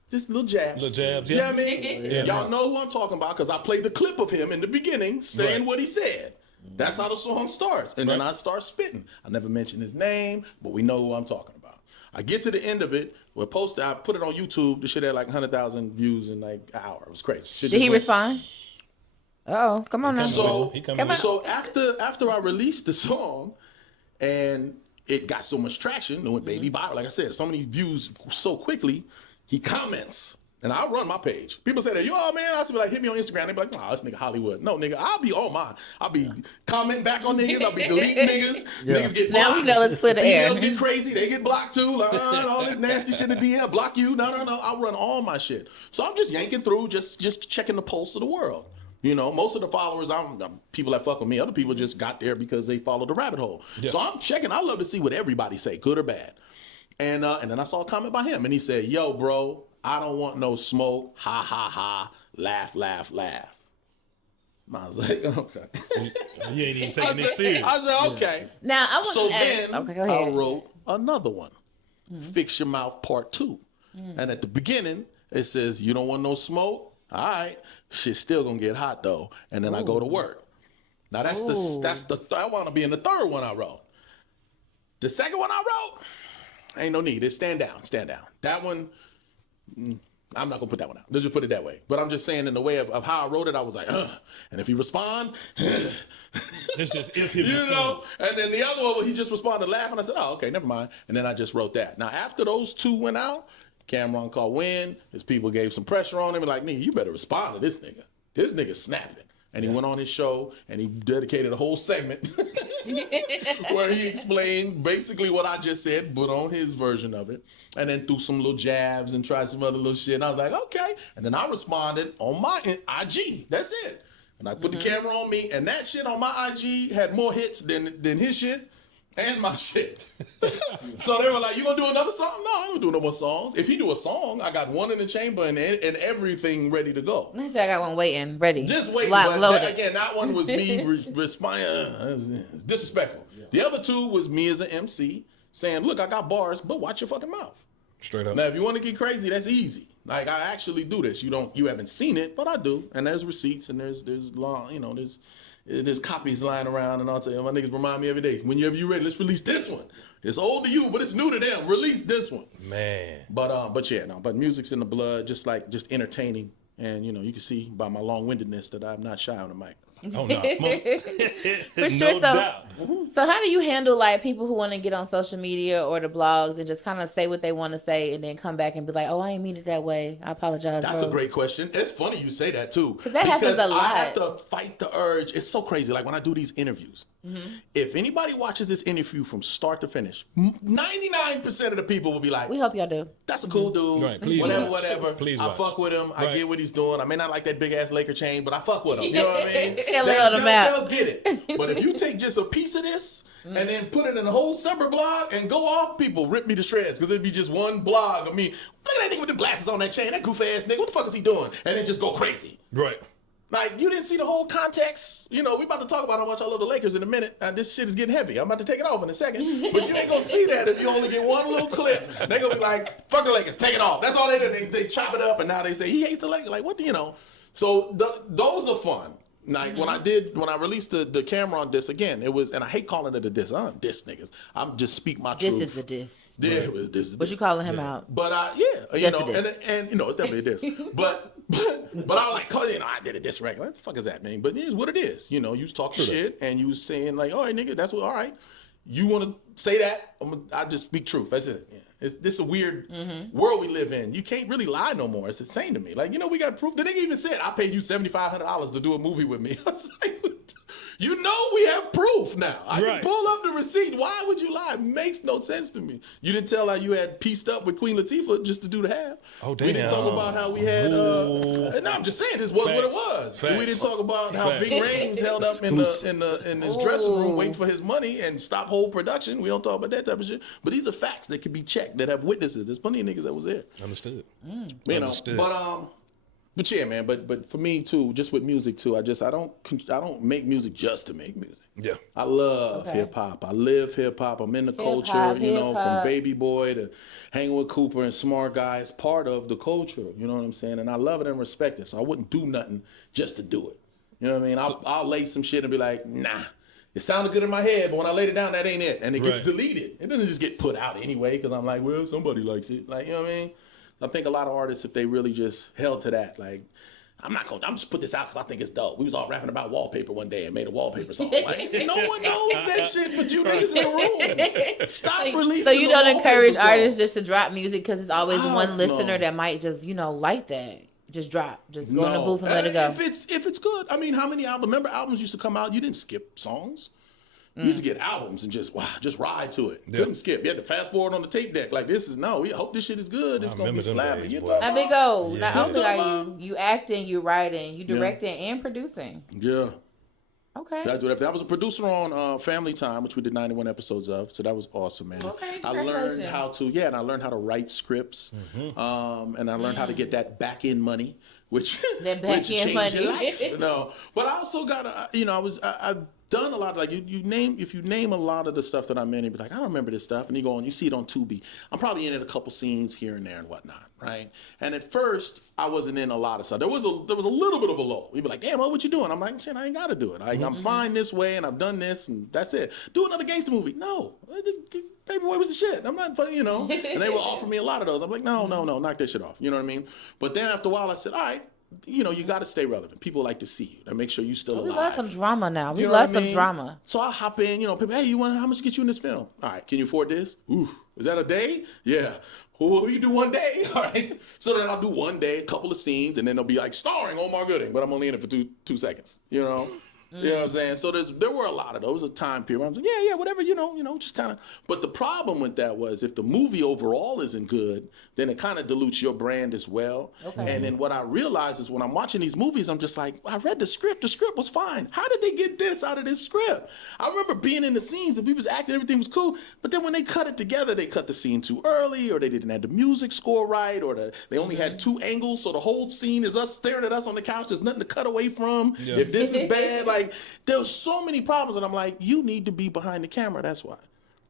just little jabs. Little jabs, yeah. You know what I mean? Yeah. Y'all know who I'm talking about because I played the clip of him in the beginning saying what he said. That's how the song starts. And then I start spitting. I never mention his name, but we know who I'm talking about. I get to the end of it. I put it on YouTube. The shit had like 100,000 views in like an hour. It was crazy. Did he respond? Oh, come on now. So, He coming. so after I released the song, and it got so much traction, it went baby viral. Like I said, so many views so quickly. He comments, and I run my page. People say that, yo, man, I be like, hit me on Instagram. They be like, this nigga Hollywood. No, nigga, I'll be on mine. I'll be commenting back on niggas. I'll be deleting niggas. Niggas get blocked. Now we know it's clear the air. DMs get crazy. They get blocked too. Like, all this nasty shit in DM. Block you. No. I run all my shit. So I'm just yanking through, just checking the pulse of the world. You know, most of the followers, I'm people that fuck with me. Other people just got there because they followed the rabbit hole. Yeah. So I'm checking. I love to see what everybody say, good or bad. And then I saw a comment by him, and he said, yo, bro, I don't want no smoke. Ha, ha, ha. Laugh, laugh, laugh. I was like, okay. You ain't even taking this serious. I said, okay. Now, I want So to ask. then Okay, go ahead. I wrote another one, Fix Your Mouth Part 2. And at the beginning, it says, you don't want no smoke? All right. Shit's still going to get hot, though. And then I go to work. Now, that's I want to be in the third one I wrote. The second one I wrote, ain't no need. It's stand down. That one, I'm not gonna put that one out. Let's just put it that way. But I'm just saying, in the way of how I wrote it, I was like, and if he respond, it's just if he you know. And then the other one, he just responded laughing. I said, oh, okay, never mind. And then I just wrote that. Now after those two went out, Cameron called Win. His people gave some pressure on him, and like, nigga, you better respond to this nigga. This nigga's snapping. And he went on his show, and he dedicated a whole segment where he explained basically what I just said, but on his version of it. And then threw some little jabs and tried some other little shit. And I was like, okay. And then I responded on my IG. That's it. And I put the camera on me, and that shit on my IG had more hits than his shit and my shit. So they were like, you gonna do another song? No, I ain't gonna do no more songs. If he do a song, I got one in the chamber and everything ready to go. I said I got one waiting, ready. Just waiting. Locked, loaded. Again, that one was me responding. Disrespectful. Yeah. The other two was me as an MC saying, look, I got bars, but watch your fucking mouth. Straight up. Now, if you want to get crazy, that's easy. Like, I actually do this. You haven't seen it, but I do. And there's receipts and there's long, there's copies lying around, and I'll tell you, my niggas remind me every day. Whenever you ready, let's release this one. It's old to you, but it's new to them. Release this one. Man. But music's in the blood, just entertaining. And, you can see by my long-windedness that I'm not shy on the mic. Oh, no. For sure. So how do you handle, like, people who want to get on social media or the blogs and just kind of say what they want to say and then come back and be like, oh, I didn't mean it that way. I apologize, That's a great question. It's funny you say that, too. Because that happens a lot. I have to fight the urge. It's so crazy. Like, when I do these interviews, if anybody watches this interview from start to finish, 99% of the people will be like, we hope y'all do. That's a cool dude. Right, please whatever. Please I watch. fuck with him. Right. I get what he's doing. I may not like that big-ass Laker chain, but I fuck with him. You know what I mean? They'll get it. But if you take just a piece of this and then put it in a whole separate blog and go off, people rip me to shreds because it'd be just one blog of me. Look at that nigga with them glasses on that chain. That goof ass nigga. What the fuck is he doing? And then just go crazy. Right. Like, you didn't see the whole context. We about to talk about how much I love the Lakers in a minute. This shit is getting heavy. I'm about to take it off in a second. But you ain't going to see that if you only get one little clip. They going to be like, fuck the Lakers, take it off. That's all they do. They chop it up, and now they say, he hates the Lakers. Like, what do you know? So those are fun. Like, when I released the Cameron diss, again, it was, and I hate calling it a diss. I don't diss niggas. I'm just speak my truth. This is a diss. Yeah, it was this. But you calling him out. But That's a diss. and it's definitely a diss. But I like, I did a diss record. What the fuck is that, man? But it is what it is. You was talking shit and you was saying like, all right, nigga, that's what. All right, you want to say that? I just speak truth. That's it. Yeah. This is a weird world we live in. You can't really lie no more. It's insane to me. Like, we got proof. The nigga even said, I paid you $7,500 to do a movie with me. I was like, we have proof now. I can pull up the receipt. Why would you lie? It makes no sense to me. You didn't tell how you had pieced up with Queen Latifah just to do the half. Oh, damn. We didn't talk about how we had, no, I'm just saying, this was what it was. Facts. We didn't talk about how Ving Rhames held up in his dressing room waiting for his money and stopped whole production. We don't talk about that type of shit. But these are facts that can be checked, that have witnesses. There's plenty of niggas that was there. Understood. Understood. But yeah, man. But for me too, just with music too, I don't make music just to make music. Yeah. I love hip hop. I live hip hop. I'm in the culture. From Baby Boy to Hangin with Cooper and Smart Guy. It's part of the culture. You know what I'm saying? And I love it and respect it. So I wouldn't do nothing just to do it. You know what I mean? I'll lay some shit and be like, nah. It sounded good in my head, but when I laid it down, that ain't it. And it gets deleted. It doesn't just get put out anyway because I'm like, well, somebody likes it. Like, you know what I mean? I think a lot of artists, if they really just held to that, like, I'm just put this out because I think it's dope. We was all rapping about wallpaper one day and made a wallpaper song. Like, no one knows that shit but you niggas in the room. Stop releasing. So you the don't encourage wallpaper artists song. just to drop music because it's always one listener that might just, like that. Just drop. Just go in the booth and let it go. If it's good. I mean, how many albums? Remember albums used to come out, you didn't skip songs. You used to get albums and just ride to it. Couldn't skip. You had to fast forward on the tape deck. Like, we hope this shit is good. It's going to be slapping. Now, Big O, not only are you acting, you writing, you directing, and producing. Yeah. Okay. That was a producer on Family Time, which we did 91 episodes of. So that was awesome, man. Okay, I learned how to write scripts. And I learned how to get that back end money, which changed your life. But I also got I've done a lot. Like if you name a lot of the stuff that I'm in, you'd be like, I don't remember this stuff. And you go and you see it on Tubi. I'm probably in it a couple scenes here and there and whatnot, right? And at first, I wasn't in a lot of stuff. There was a little bit of a lull. You'd be like, damn, what you doing? I'm like, shit, I ain't got to do it. I'm fine this way, and I've done this, and that's it. Do another gangster movie? No. Baby Boy was the shit. I'm not, And they would offer me a lot of those. I'm like, no, knock that shit off. You know what I mean? But then after a while, I said, all right. You got to stay relevant. People like to see you to make sure you still alive. We love some drama now. We love some drama. So I hop in, people, hey, how much get you in this film? All right, can you afford this? Ooh, is that a day? Yeah. Who you do one day? All right. So then I'll do one day, a couple of scenes, and then they'll be like starring Omar Gooding, but I'm only in it for two seconds. You know what I'm saying? So there were a lot of those. A time period where I'm like, yeah, whatever, just kind of. But the problem with that was if the movie overall isn't good, then it kind of dilutes your brand as well. Okay. And then what I realize is when I'm watching these movies, I'm just like, I read the script. The script was fine. How did they get this out of this script? I remember being in the scenes and we was acting, everything was cool. But then when they cut it together, they cut the scene too early, or they didn't have the music score right, or they only had two angles, so the whole scene is us staring at us on the couch. There's nothing to cut away from. Yeah. If this is bad, like there's so many problems, and I'm like, you need to be behind the camera. That's why.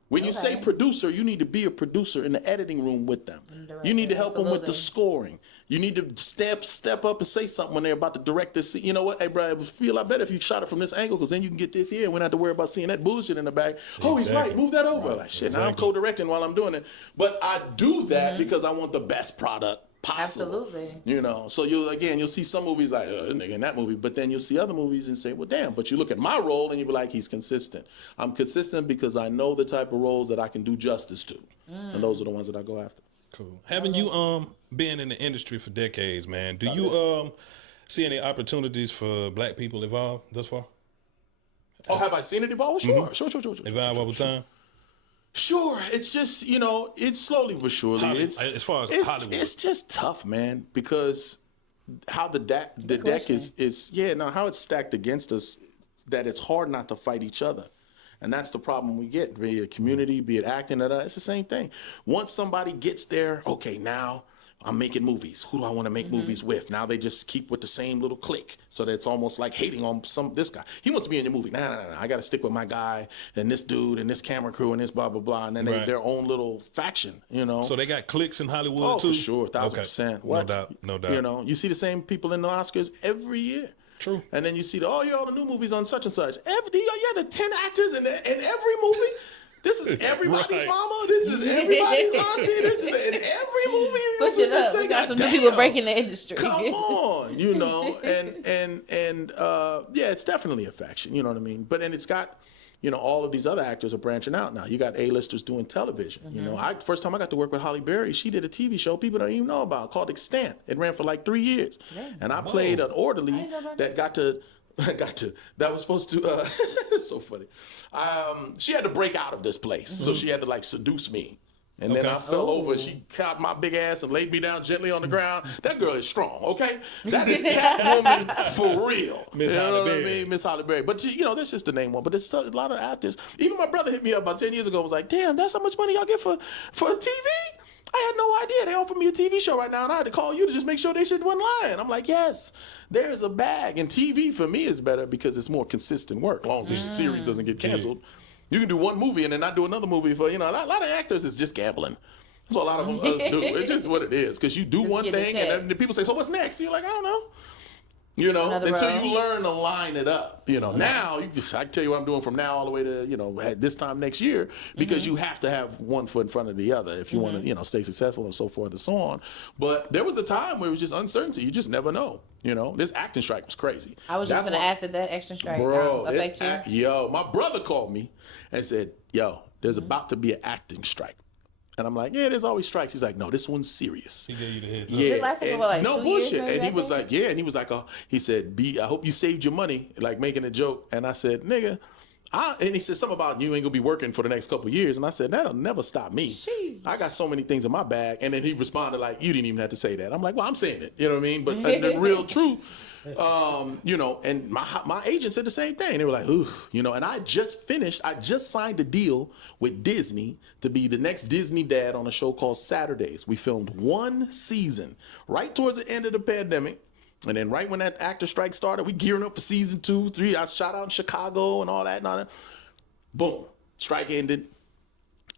When you say producer, you need to be a producer in the editing room with them. You need to help them with the scoring. You need to step up and say something when they're about to direct this. You know what? Hey, bro, it would feel a lot better if you shot it from this angle, because then you can get this here and we don't have to worry about seeing that bullshit in the back. Oh, he's right. Move that over. Right. Like, shit, now I'm co-directing while I'm doing it. But I do that because I want the best product possible. Absolutely. So you'll see some movies like, this nigga in that movie, but then you'll see other movies and say, well, damn, but you look at my role and you be like, he's consistent. I'm consistent because I know the type of roles that I can do justice to. And those are the ones that I go after. Cool. Having you been in the industry for decades, man, do you see any opportunities for black people evolve thus far? Oh, have I seen it evolve? Sure. Sure. Evolve over time? Sure, it's just it's slowly but surely. As far as Hollywood, it's just tough, man, because how the deck is how it's stacked against us, that it's hard not to fight each other, and that's the problem we get. Be it community, be it acting, it's the same thing. Once somebody gets there, okay, now I'm making movies. Who do I want to make movies with? Now they just keep with the same little clique. So that it's almost like hating on this guy. He wants to be in your movie. Nah. I got to stick with my guy and this dude and this camera crew and this blah, blah, blah. And then they their own little faction, So they got cliques in Hollywood too? Oh, for sure. 1,000%. What? No doubt. You see the same people in the Oscars every year. True. And then you see all the new movies on such and such. The 10 actors in every movie. This is everybody's mama. This is everybody's auntie. This is in every movie. Switch it up. We got some new people breaking the industry. Come on, it's definitely a faction. You know what I mean? But then it's got, all of these other actors are branching out now. You got A-listers doing television. First time I got to work with Holly Berry, she did a TV show people don't even know about called Extant. It ran for like 3 years, and I played an orderly that that was supposed to it's so funny. She had to break out of this place, so she had to seduce me. And then I fell over, and she caught my big ass and laid me down gently on the ground. That girl is strong, okay? That is Catwoman for real. Miss Holly Berry. What I mean? Miss Holly Berry. But, that's just the name one. But there's a lot of actors. Even my brother hit me up about 10 years ago and was like, damn, that's how much money y'all get for TV? I had no idea. They offered me a TV show right now, and I had to call you to just make sure they shit wasn't lying. I'm like, yes, there is a bag. And TV, for me, is better because it's more consistent work, as long as the series doesn't get canceled. You can do one movie and then not do another movie for, a lot of actors is just gambling. That's what a lot of us do. It's just what it is. Because you do one thing and then people say, so what's next? And you're like, I don't know. You know, Another until row. you learn to line it up. You know, now I can tell you what I'm doing from now all the way to at this time next year, because you have to have one foot in front of the other if you want to stay successful and so forth and so on. But there was a time where it was just uncertainty. You just never know. This acting strike was crazy. I was just That's going to why- ask if that extra strike Bro, affect you. my brother called me and said, "Yo, there's about to be an acting strike." And I'm like, "Yeah, there's always strikes." He's like, "No, this one's serious." He gave you the heads up. Yeah, It lasted for and what, like no 2 years bullshit. maybe, And he I was think? like, "Yeah," and he was like, he said, I hope you saved your money," like making a joke. And I said, "Nigga," and he said something about you ain't gonna be working for the next couple of years. And I said, "That'll never stop me. Sheesh. I got so many things in my bag." And then he responded like, "You didn't even have to say that." I'm like, "Well, I'm saying it." You know what I mean? But the real truth. And my agent said the same thing. They were like, "Ooh," and I just signed a deal with Disney to be the next Disney dad on a show called Saturdays. We filmed 1 season right towards the end of the pandemic. And then right when that actor strike started, we gearing up for season 2, 3. I shot out in Chicago and all that. Boom, strike ended.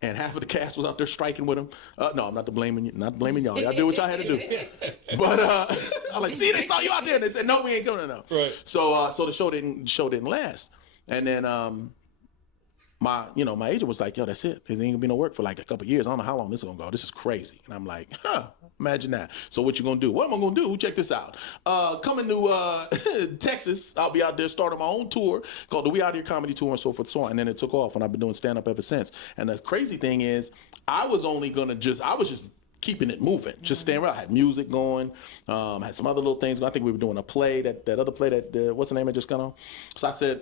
And half of the cast was out there striking with him. No, I'm not blaming y'all. Y'all did what y'all had to do. But I'm like, "See, they saw you out there," and they said, "No, we ain't coming now." Right. So the show didn't last. And then my agent was like, "Yo, that's it. It ain't gonna be no work for like a couple years. I don't know how long this is gonna go. This is crazy." And I'm like, imagine that. So what you gonna do? What am I gonna do? Check this out. Coming to Texas, I'll be out there starting my own tour called the We Out Here Comedy Tour and so forth and so on. And then it took off, and I've been doing stand up ever since. And the crazy thing is, I was just keeping it moving, just staying around. I had music going, had some other little things. I think we were doing a play, that other play that what's the name it just got on. So I said,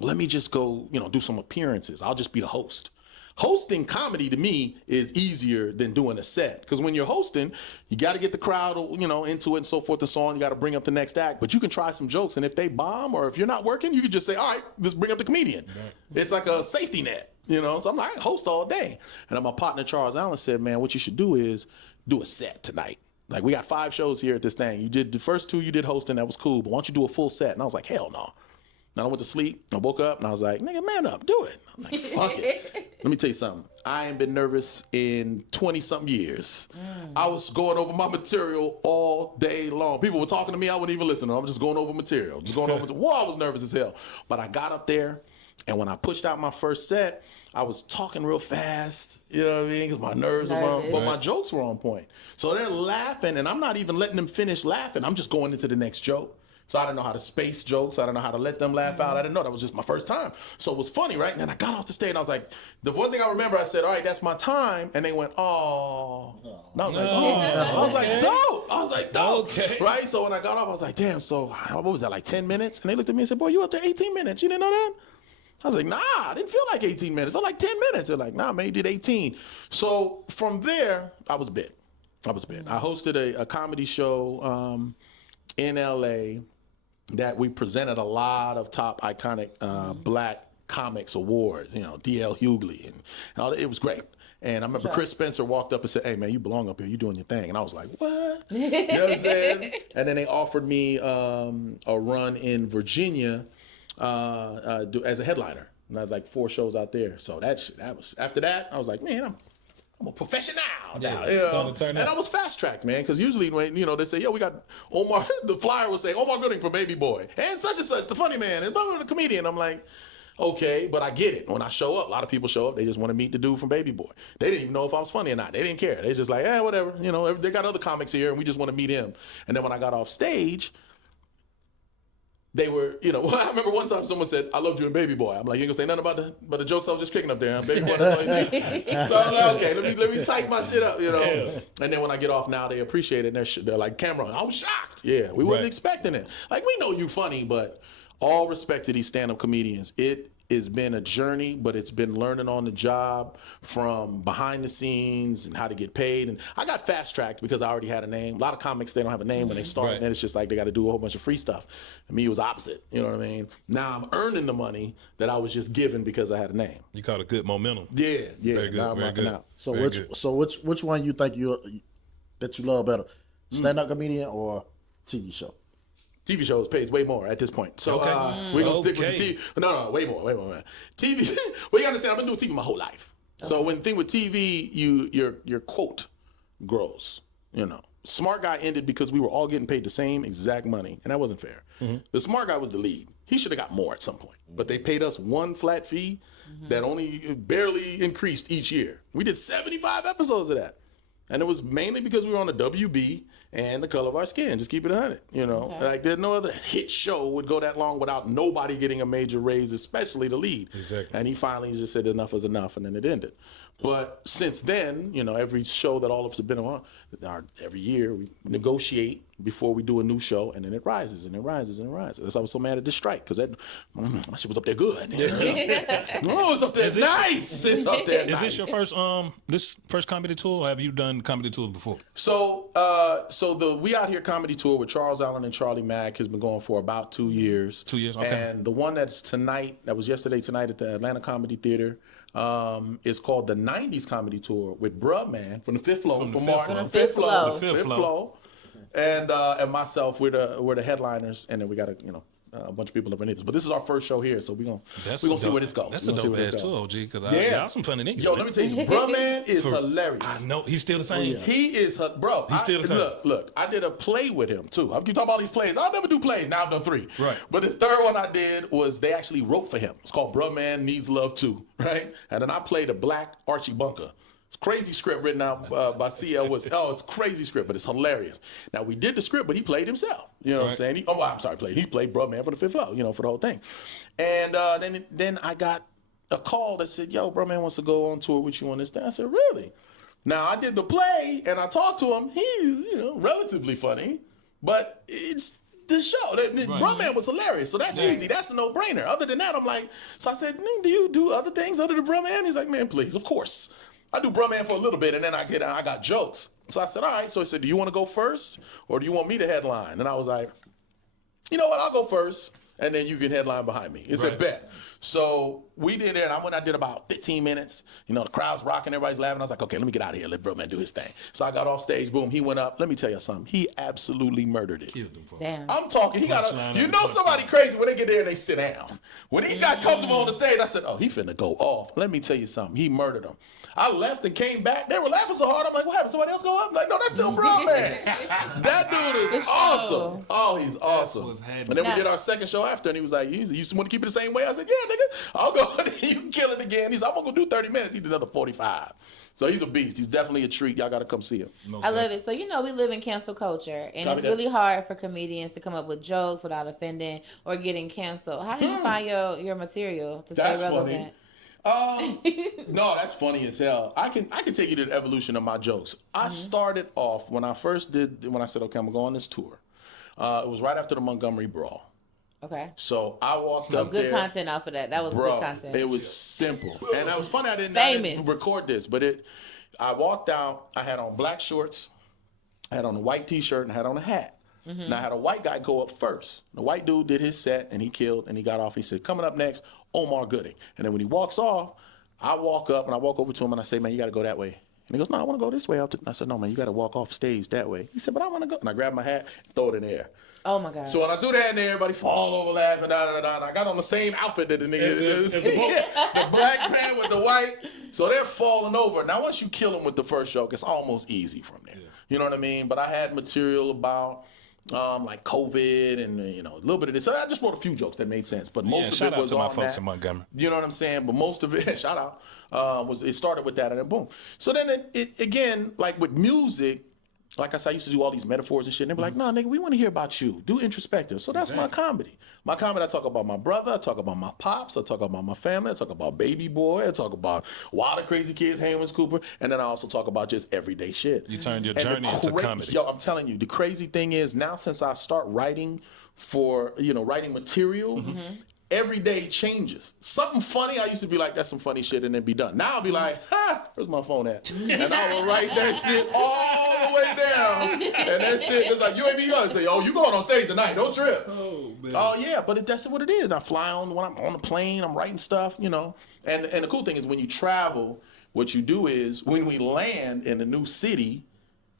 let me just go, do some appearances. I'll just be the host. Hosting comedy to me is easier than doing a set, because when you're hosting, you got to get the crowd, into it and so forth and so on. You got to bring up the next act, but you can try some jokes, and if they bomb or if you're not working, you can just say, "All right, just bring up the comedian." Right. It's like a safety net, So I'm like, I host all day. And then my partner Charles Allen said, "Man, what you should do is do a set tonight. Like, we got 5 shows here at this thing. You did the first 2, you did hosting, that was cool, but why don't you do a full set?" And I was like, "Hell no." And I went to sleep. I woke up and I was like, "Nigga, man up, do it." I'm like, "Fuck it." Let me tell you something. I ain't been nervous in 20-something years. I was going over my material all day long. People were talking to me, I wouldn't even listen to them. I'm just going over material. I was nervous as hell. But I got up there, and when I pushed out my first set, I was talking real fast, you know what I mean? Because my nerves were on, but my jokes were on point. So they're laughing, and I'm not even letting them finish laughing. I'm just going into the next joke. So I didn't know how to space jokes. I didn't know how to let them laugh out. I didn't know. That was just my first time. So it was funny, right? And then I got off the stage and I was like, the one thing I remember, I said, "All right, that's my time." And they went, "Oh." And I was like, "Oh." I was like, "Dope." I was like, "Dope." Okay. Right? So when I got off, I was like, "Damn, so what was that, like 10 minutes? And they looked at me and said, "Boy, you up there 18 minutes. You didn't know that?" I was like, "Nah, I didn't feel like 18 minutes. It felt like 10 minutes. They're like, "Nah, man, you did 18. So from there, I was bit. I hosted a comedy show in LA that we presented a lot of top iconic black comics awards, D.L. Hughley, and all. It was great. And I remember Chris Spencer walked up and said, "Hey, man, you belong up here. You doing your thing." And I was like, "What?" You know what I'm saying? And then they offered me a run in Virginia as a headliner. And I was like 4 shows out there. So that was, after that, I was like, "Man, I'm a professional now." It's time to turn and up. I was fast tracked, man, because usually when they say, "Yo, we got Omar," the flyer will say Omar Gooding from Baby Boy and such, the funny man, and blah, blah, blah, the comedian. I'm like, okay, but I get it. When I show up, a lot of people show up, they just want to meet the dude from Baby Boy. They didn't even know if I was funny or not. They didn't care. They just like, whatever. They got other comics here, and we just want to meet him. And then when I got off stage, they were, I remember one time someone said, "I loved you in Baby Boy." I'm like, "You ain't gonna say nothing about the jokes I was just kicking up there, huh? Baby Boy, that's all you did." So I was like, "Okay, let me tighten my shit up, Yeah. And then when I get off now, they appreciate it. And they're like, "Cameron, I was shocked. Yeah, we wasn't Right. expecting it. Like, we know you funny, but all respect to these stand-up comedians. It has been a journey, but it's been learning on the job from behind the scenes and how to get paid. And I got fast-tracked because I already had a name. A lot of comics, they don't have a name when they start, Right. and then it's just like they got to do a whole bunch of free stuff. And me, it was opposite. You know what I mean? Now I'm earning the money that I was just given because I had a name. You caught a good momentum. Yeah. Very good, Now I'm very rocking good. out. So Very which good. so which one you think that you love better, stand-up comedian or TV show? TV shows pays way more at this point. So Okay. we're going to stick with the Okay. TV. No, way more, man. TV, well, you understand, I've been doing TV my whole life. So when the thing with TV, your quote grows, Smart Guy ended because we were all getting paid the same exact money, and that wasn't fair. The Smart Guy was the lead. He should have got more at some point, but they paid us one flat fee that only barely increased each year. We did 75 episodes of that, and it was mainly because we were on the WB and the color of our skin. Just keep it 100, you know. Like there's no other hit show would go that long without nobody getting a major raise, especially the lead. Exactly. And he finally just said enough is enough, and then it ended. But since then, you know, every show that all of us have been on, every year we negotiate before we do a new show, and then it rises and it rises and it rises. That's why I was so mad at this strike, because that my shit was up there good. Oh, it's up there nice. It's up there Is nice. this your first comedy tour, or have you done comedy tours before? So the We Out Here comedy tour with Charles Allen and Charlie Mack has been going for about 2 years. 2 years, okay. And the one that was yesterday tonight at the Atlanta Comedy Theater, is called the 90s Comedy Tour with Bruh Man from the Fifth Floor. From the from Fifth Martin. Floor. The Fifth Floor. The Fifth Floor. And myself, we're the headliners, and then we got a bunch of people up in it. But this is our first show here, so we're gonna see where this goes. That's a dope ass tour, OG, because y'all some funny niggas. Yo, man. let me tell you, Bruh Man is hilarious. I know, he's still the same. He is, bro. He's still the same. Look, I did a play with him too. I keep talking about these plays. I'll never do plays. Now I've done 3. Right. But this third one I did was they actually wrote for him. It's called Bruh Man Needs Love Too, right? And then I played a black Archie Bunker. It's a crazy script written out by CL. It's a crazy script, but it's hilarious. Now, we did the script, but he played himself. You know what I'm saying? He played Bruh Man for the Fifth Floor, for the whole thing. And then I got a call that said, yo, Bruh Man wants to go on tour with you on this thing. I said, really? Now, I did the play, and I talked to him. He's relatively funny, but it's the show. Bruh Man was hilarious, so that's easy. That's a no-brainer. Other than that, I'm like, so I said, do you do other things other than Bruh Man? He's like, man, please, of course. I do Bruh Man for a little bit, and then I got jokes. So I said, all right. So he said, do you want to go first, or do you want me to headline? And I was like, you know what? I'll go first, and then you can headline behind me. He said, bet. So we did it, and I did about 15 minutes. The crowd's rocking, everybody's laughing. I was like, okay, let me get out of here. Let Bruh Man do his thing. So I got off stage. Boom, he went up. Let me tell you something. He absolutely murdered it. Damn. I'm talking. Somebody crazy when they get there and they sit down. When he got comfortable on the stage, I said, oh, he finna go off. Let me tell you something. He murdered them. I left and came back. They were laughing so hard. I'm like, what happened? Somebody else go up? I'm like, no, that's still Bruh Man. That dude is awesome. Oh, he's awesome. And then we did our second show after, and he was like, you want to keep it the same way? I said, yeah, nigga, I'll go. You can kill it again. He's like, I'm going to go do 30 minutes. He did another 45. So he's a beast. He's definitely a treat. Y'all got to come see him. I love it. So, we live in cancel culture, and it's really hard for comedians to come up with jokes without offending or getting canceled. How do you find your material to stay relevant? Funny. No, that's funny as hell. I can take you to the evolution of my jokes. I started off when I said, okay, I'm gonna go on this tour. It was right after the Montgomery Brawl. Okay. So I walked up good there. Content off of that. That was good content. It was simple, and it was funny. I didn't record this, but I walked out. I had on black shorts, I had on a white T-shirt, and I had on a hat. And I had a white guy go up first. The white dude did his set, and he killed, and he got off. He said, coming up next, Omar Gooding. And then when he walks off, I walk up, and I walk over to him, and I say, man, you got to go that way. And he goes, no, I want to go this way. I said, no, man, you got to walk off stage that way. He said, but I want to go. And I grab my hat and throw it in the air. Oh, my God. So when I do that, and everybody fall over laughing, I got on the same outfit that the nigga the black man with the white. So they're falling over. Now, once you kill them with the first joke, it's almost easy from there. You know what I mean? But I had material about like COVID and a little bit of this. So I just wrote a few jokes that made sense, but most of it was shout out on to my folks that. in Montgomery. You know what I'm saying? But most of it, shout out, it started with that and then boom. So then it again, like with music, like I said, I used to do all these metaphors and shit. And they be like, no, nigga, we want to hear about you. Do introspective. So that's my comedy. My comedy, I talk about my brother. I talk about my pops. I talk about my family. I talk about baby boy. I talk about Wild and Crazy Kids, Haynes Cooper. And then I also talk about just everyday shit. You turned your journey into comedy. Yo, I'm telling you, the crazy thing is now since I start writing for, writing material, every day changes. Something funny, I used to be like, that's some funny shit, and then be done. Now I'll be like, where's my phone at? And I will write that shit all the way down. And that shit is like, you ain't me gonna say, oh, you going on stage tonight, don't trip. Oh, man. Oh, yeah, but that's what it is. I fly on, when I'm on the plane, I'm writing stuff, And the cool thing is when you travel, what you do is, when we land in a new city,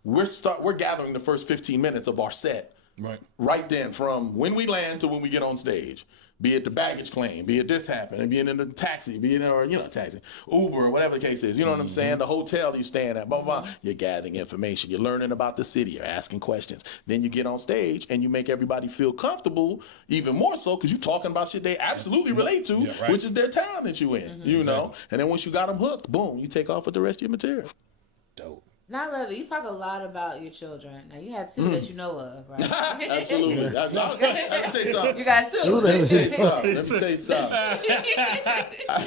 we're gathering the first 15 minutes of our set. Right then, from when we land to when we get on stage. Be it the baggage claim, be it this happened, and being in a taxi, be it or taxi, Uber, or whatever the case is. You know what I'm saying? The hotel you're staying at, blah, blah, blah. You're gathering information. You're learning about the city. You're asking questions. Then you get on stage and you make everybody feel comfortable, even more so because you're talking about shit they absolutely relate to, which is their town that you in. You know, and then once you got them hooked, boom, you take off with the rest of your material. Dope. And I love it. You talk a lot about your children. Now, you had two that you know of, right? Absolutely. Let me tell you something. You got two. Let me tell you something. I'm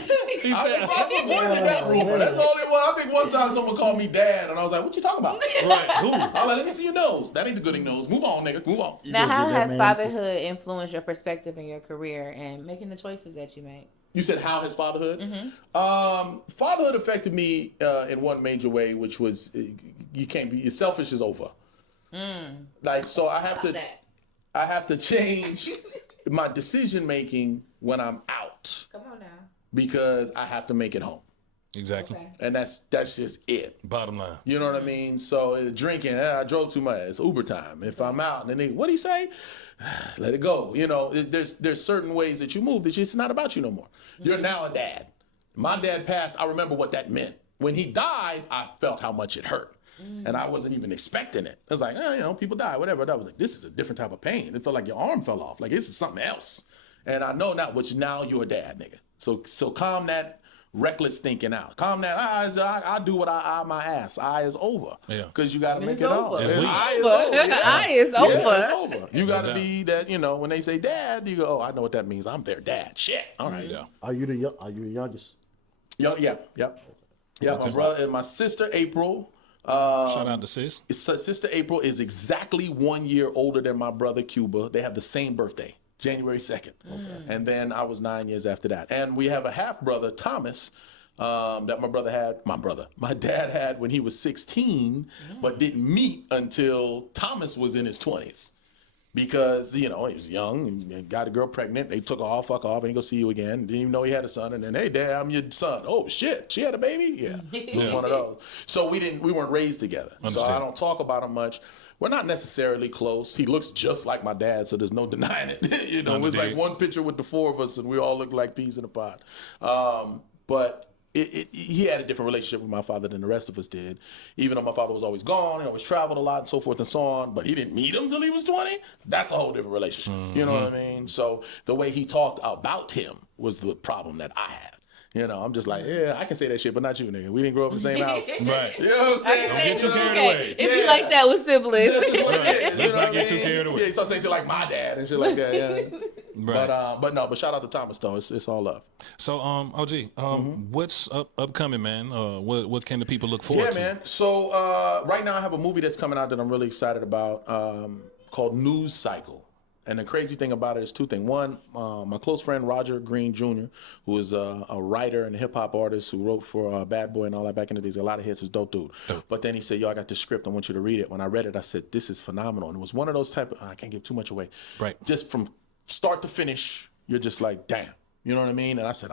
avoiding that rumor. That's the only one. I think one time someone called me dad, and I was like, what you talking about? Right. Who? I was like, let me see your nose. That ain't the Gooding nose. Move on, nigga. Move on. Now, how has fatherhood influenced your perspective in your career and making the choices that you make? You said how has fatherhood? Fatherhood affected me in one major way, which was you can't be selfish is over. Like so, I have to change my decision making when I'm out. Come on now. Because I have to make it home. Exactly. Okay. And that's just it. Bottom line. You know what I mean? So drinking, I drove too much. It's Uber time. If I'm out, and then what do you say? Let it go. You know, there's certain ways that you move that it's not about you no more. You're now a dad. My dad passed. I remember what that meant. When he died, I felt how much it hurt. And I wasn't even expecting it. I was like, people die, whatever. I was like, this is a different type of pain. It felt like your arm fell off. Like this is something else. And I know now, which now you're a dad, nigga. So calm that reckless thinking out. Calm that. I do what my ass. I is over. Yeah. Because you got to make it over. I is over. It's over. You got to be that. When they say dad, you go, oh, I know what that means. I'm their dad. Shit. All right. Yeah. Are you the youngest? Yeah. My brother and my sister April. Shout out to sis. Sister April is exactly 1 year older than my brother Cuba. They have the same birthday. January 2nd. Okay. And then I was 9 years after that. And we have a half brother, Thomas, that my dad had when he was 16, but didn't meet until Thomas was in his 20s. Because, he was young and got a girl pregnant. They took her off, fuck off, ain't gonna see you again. Didn't even know he had a son. And then, hey, Dad, I'm your son. Oh, shit, she had a baby? Yeah. It was one of those. So we weren't raised together. Understand. So I don't talk about him much. We're not necessarily close. He looks just like my dad, so there's no denying it. It was like one picture with the four of us, and we all look like peas in a pod. But he had a different relationship with my father than the rest of us did. Even though my father was always gone, he always traveled a lot and so forth and so on, but he didn't meet him till he was 20. That's a whole different relationship. You know what I mean? So the way he talked about him was the problem that I had. I'm just like, yeah, I can say that shit, but not you, nigga. We didn't grow up in the same house. Right. You know what I'm saying? Don't get too carried away. It'd be like that with siblings. Let's not get too carried away. Yeah, you start saying shit like my dad and shit like that, yeah. Right. But shout out to Thomas, though. It's all love. So, OG, what's upcoming, man? What can the people look forward to? Yeah, man. So, right now I have a movie that's coming out that I'm really excited about called News Cycle. And the crazy thing about it is two things. One, my close friend Roger Green Jr., who is a writer and a hip-hop artist who wrote for Bad Boy and all that back in the days. A lot of hits. Was dope dude. But then he said, yo, I got this script. I want you to read it. When I read it, I said, this is phenomenal. And it was one of those type of, I can't give too much away. Right. Just from start to finish, you're just like, damn. You know what I mean? And I said,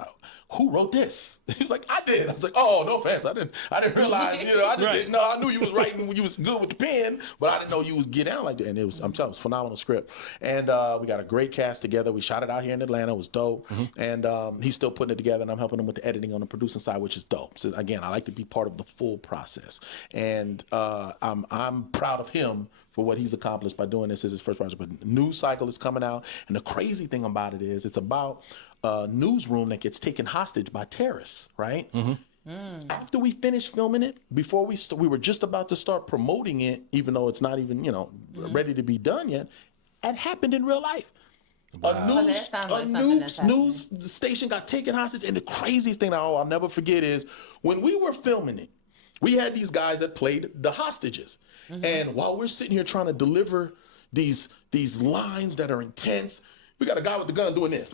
who wrote this? He was like, I did. I was like, oh, no offense. I didn't realize, I just didn't know. I knew you was writing when you was good with the pen, but I didn't know you was get down like that. And I'm telling you, it was a phenomenal script. And we got a great cast together. We shot it out here in Atlanta. It was dope. And he's still putting it together, and I'm helping him with the editing on the producing side, which is dope. So again, I like to be part of the full process. And I'm proud of him for what he's accomplished by doing this. As his first project. But News Cycle is coming out. And the crazy thing about it is it's about a newsroom that gets taken hostage by terrorists, right? After we finished filming it, before we were just about to start promoting it, even though it's not even, ready to be done yet, it happened in real life. Wow. A news station got taken hostage, and the craziest thing that I'll never forget is when we were filming it, we had these guys that played the hostages. And while we're sitting here trying to deliver these lines that are intense, we got a guy with the gun doing this.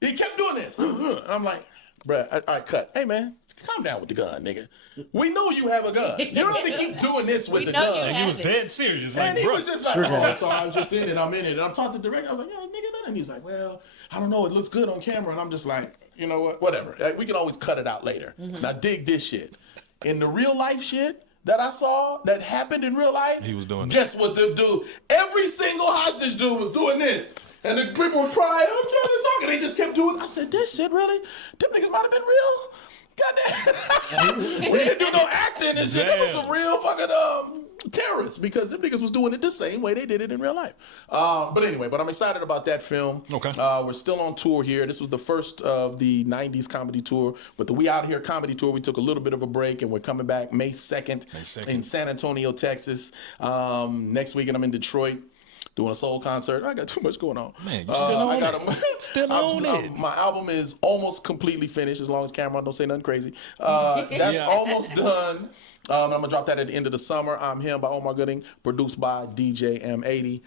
He kept doing this. And I'm like, bruh, all right, cut. Hey, man, calm down with the gun, nigga. We know you have a gun. You don't have to keep doing this with the gun. And you was dead serious. And he was just like, oh, so I was just in it. I'm in it. And I'm talking to the director. I was like, yo, nigga, nothing. And he's like, well, I don't know. It looks good on camera. And I'm just like, you know what? Whatever. We can always cut it out later. Now, dig this shit. In the real life shit that I saw that happened in real life, he was doing guess what the dude, every single hostage dude was doing this. And the people were crying, I'm trying to talk, and they just kept doing it. I said, this shit really? Them niggas might have been real. Goddamn. We didn't do no acting and shit. That was some real fucking terrorists, because them niggas was doing it the same way they did it in real life. But anyway, I'm excited about that film. Okay. We're still on tour here. This was the first of the 90s comedy tour. But the We Out Here comedy tour, we took a little bit of a break, and we're coming back May 2nd. In San Antonio, Texas. Next weekend I'm in Detroit doing a soul concert. I got too much going on. Man, you still on it. Still on it. My album is almost completely finished, as long as Cameron don't say nothing crazy. That's almost done. I'm going to drop that at the end of the summer. I'm Him by Omar Gooding, produced by DJ M80.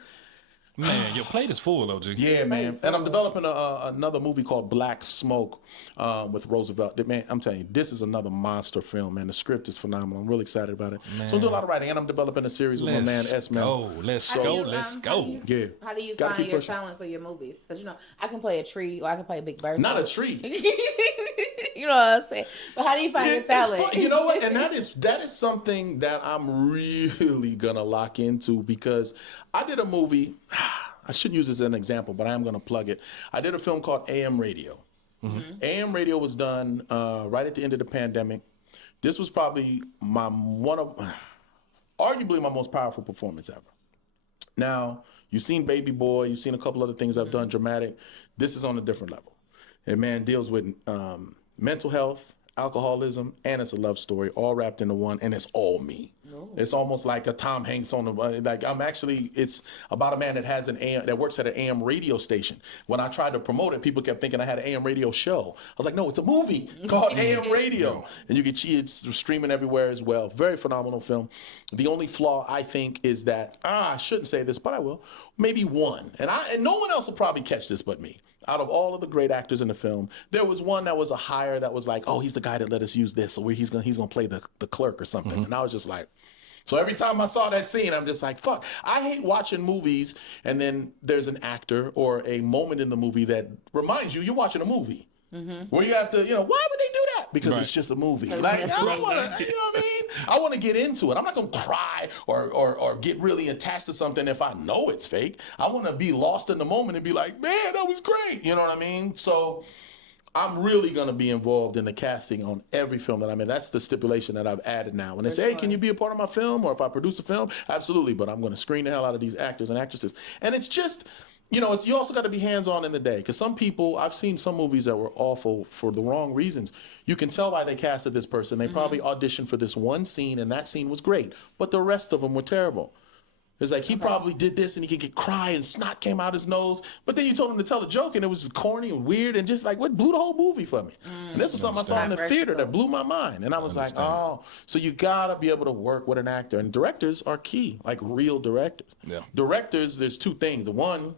Man, your plate is full, OG. Yeah, man. And I'm developing another movie called Black Smoke with Roosevelt. Man, I'm telling you, this is another monster film, man. The script is phenomenal. I'm really excited about it. Man. So I'm doing a lot of writing, and I'm developing a series with my man S-Man. Let's go. Yeah. How do you find your talent for your movies? Because, I can play a tree or I can play a big bird. Not a tree. You know what I'm saying? But how do you find your talent? You know what? And that is something that I'm really going to lock into, because I did a movie. I shouldn't use this as an example, but I am going to plug it. I did a film called AM Radio. Mm-hmm. AM Radio was done right at the end of the pandemic. This was probably arguably my most powerful performance ever. Now, you've seen Baby Boy, you've seen a couple other things I've done dramatic. This is on a different level. It, man, deals with mental health, alcoholism, and it's a love story all wrapped into one, and it's all me. It's almost like a Tom Hanks on the it's about a man that works at an AM radio station. When I tried to promote it, people kept thinking I had an AM radio show. I was like, no, it's a movie called AM Radio, and it's streaming everywhere as well. Very phenomenal film. The only flaw, I think, is that I shouldn't say this, but I will. Maybe one, and no one else will probably catch this but me. Out of all of the great actors in the film, there was one that was a hire that was like, oh, he's the guy that let us use this, so he's gonna play the clerk or something. Mm-hmm. And I was just like, so every time I saw that scene, I'm just like, fuck. I hate watching movies and then there's an actor or a moment in the movie that reminds you you're watching a movie. Mm-hmm. Where you have to, why would they do that? Because it's just a movie. Like, I don't want to, you know what I mean? I want to get into it. I'm not going to cry or get really attached to something if I know it's fake. I want to be lost in the moment and be like, man, that was great. You know what I mean? So I'm really going to be involved in the casting on every film that I'm in. That's the stipulation that I've added now. When they say, hey, can you be a part of my film? Or if I produce a film? Absolutely. But I'm going to screen the hell out of these actors and actresses. And it's just, you also got to be hands-on in the day. Because some people, I've seen some movies that were awful for the wrong reasons. You can tell why they casted this person. They probably auditioned for this one scene, and that scene was great. But the rest of them were terrible. It's like he probably did this and he could cry and snot came out his nose. But then you told him to tell a joke and it was corny and weird and just like what blew the whole movie for me. And this was something I saw in the theater that blew my mind. And I was like, oh, so you gotta be able to work with an actor. And directors are key, like real directors. Yeah. Directors, there's two things. One,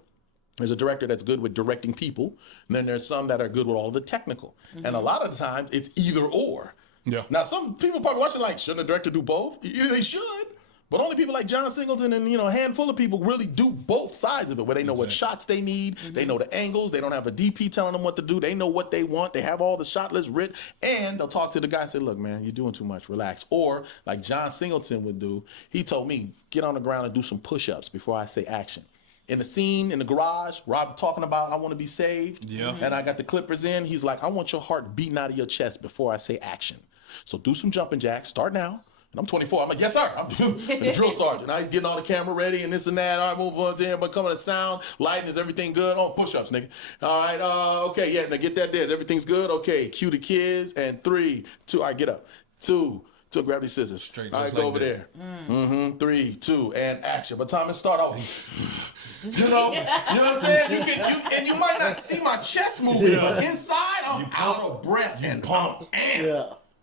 there's a director that's good with directing people. And then there's some that are good with all the technical. Mm-hmm. And a lot of the times it's either or. Yeah. Now some people probably watching like, shouldn't a director do both? Yeah, they should. But only people like John Singleton and a handful of people really do both sides of it, where they know what shots they need, they know the angles, they don't have a DP telling them what to do, they know what they want, they have all the shot lists written, and they'll talk to the guy and say, look, man, you're doing too much, relax. Or like John Singleton would do, he told me, get on the ground and do some push-ups before I say action. In the scene, in the garage, Rob talking about I want to be saved, and I got the clippers in, he's like, I want your heart beating out of your chest before I say action. So do some jumping jacks, start now. And I'm 24. I'm like, yes, sir. I'm the drill sergeant. Now he's getting all the camera ready and this and that. All right, move on to him. But coming to sound, lighting, is everything good? Oh, push-ups, nigga. All right, okay, yeah, now get that there. Everything's good? Okay, cue the kids. And 3, 2, all right, get up. 2, grab these scissors. Straight, all right, go over there. 3, 2, and action. By the time it start, you know what I'm saying? And you might not see my chest moving, but inside, I'm out of breath and pumped.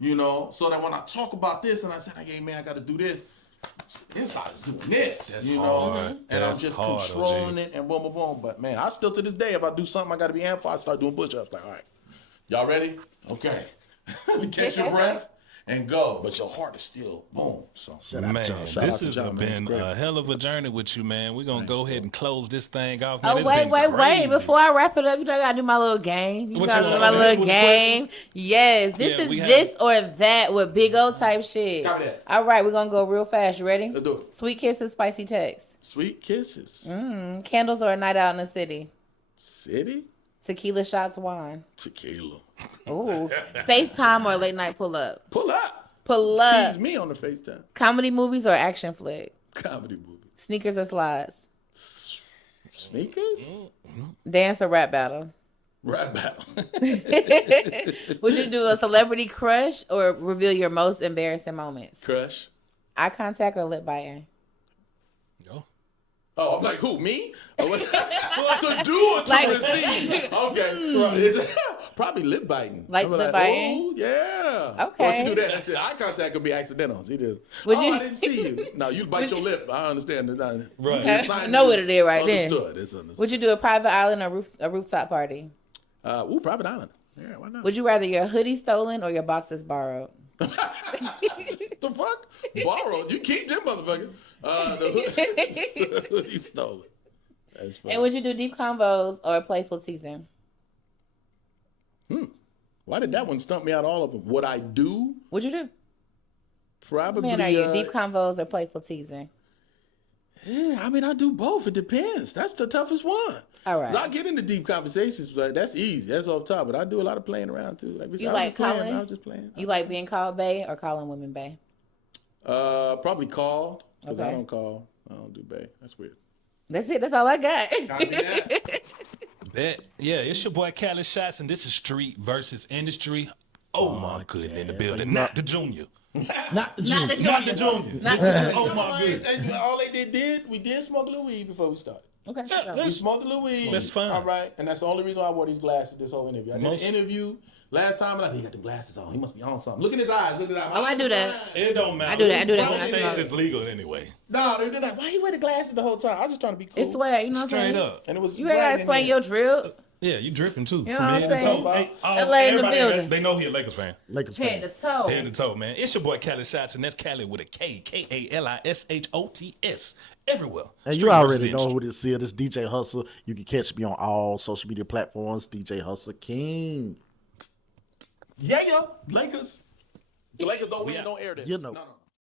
So that when I talk about this and I said, hey, man, I got to do this, inside is doing this, That's hard. And I'm just controlling it and boom, boom, boom. But, man, I still to this day, if I do something, I got to be amplified, I start doing push-ups. Like, all right, y'all ready? Okay. Catch your breath and go. But your heart is still boom. So, this has been a hell of a journey with you, man. We're going to go ahead and close this thing off. Man, wait. Before I wrap it up, I got to do my little game. You got to do my little game. Yes, this is this or that with big O type shit. All right, we're going to go real fast. You ready? Let's do it. Sweet kisses, spicy text. Sweet kisses. Candles or a night out in the city? City? Tequila shots, wine. Tequila. Ooh. FaceTime or late night pull up. Pull up. Pull up. Tease me on the FaceTime. Comedy movies or action flick. Comedy movie. Sneakers or slides. Sneakers? Dance or rap battle. Rap battle. Would you do a celebrity crush or reveal your most embarrassing moments? Crush. Eye contact or lip biting? No. Oh, I'm like, who, me? Or what? To do or to Like- receive? Okay. Probably lip biting. Like I'll be lip biting? Oh, yeah. Okay. Once you do that, that's it. Eye contact could be accidental. See this? Would you- I didn't see you. No, you bite your lip. I understand. Right. The sign I know what is it is right then. understood. It's understood. Would you do a private island or a rooftop party? Private island. Yeah, why not? Would you rather your hoodie stolen or your boxes borrowed? The fuck? Borrowed? You keep them motherfucker. The hoodie stolen. That's funny. And would you do deep convos or playful teasing? Why did that one stump me out all of them? What I do? What'd you do? Probably. Man, are you deep convos or playful teasing? Yeah, I mean, I do both. It depends. That's the toughest one. All right. I get into deep conversations, but that's easy. That's off top. But I do a lot of playing around too. Like, You I like was playing, calling? I was just playing. You like being called bae or calling women bae? Probably called because I Okay. don't call. I don't do bae. That's weird. That's it. That's all I got. Copy that. Bet. Yeah, it's your boy Cali Shots, and this is Street versus Industry. Omar Gooding in the building, not the junior. Not the junior. Not the junior. Not This is Omar Gooding. All they did, we did smoke a little weed before we started. Okay. We smoked a little weed. That's fine. All right. And that's the only reason why I wore these glasses this whole interview. I did Most- an interview last time, and I think he got the glasses on. He must be on something. Look at his eyes. Look at his eyes. Oh, I do that. It don't matter. I do that when I Most states smoke. is legal anyway. No, they did that. Why you wear the glasses the whole time? I was just trying to be cool. It's swag. You know what I'm Straight saying? up. And it was You ain't bright gotta in explain here. your drip. Yeah, you dripping too. know From what I'm head to saying? toe. Hey, LA in the everybody, building. They know he a Lakers fan. Lakers Head fan. to toe. Head to toe, man. It's your boy Cali Shots, and that's Cali with a K. KALISHOTS. Everywhere. And Street you already versus know industry. who this is. This DJ Hustle. You can catch me on all social media platforms. DJ Hustle King. Yeah, Lakers. The Lakers don't win. out. Don't air this. You know. No.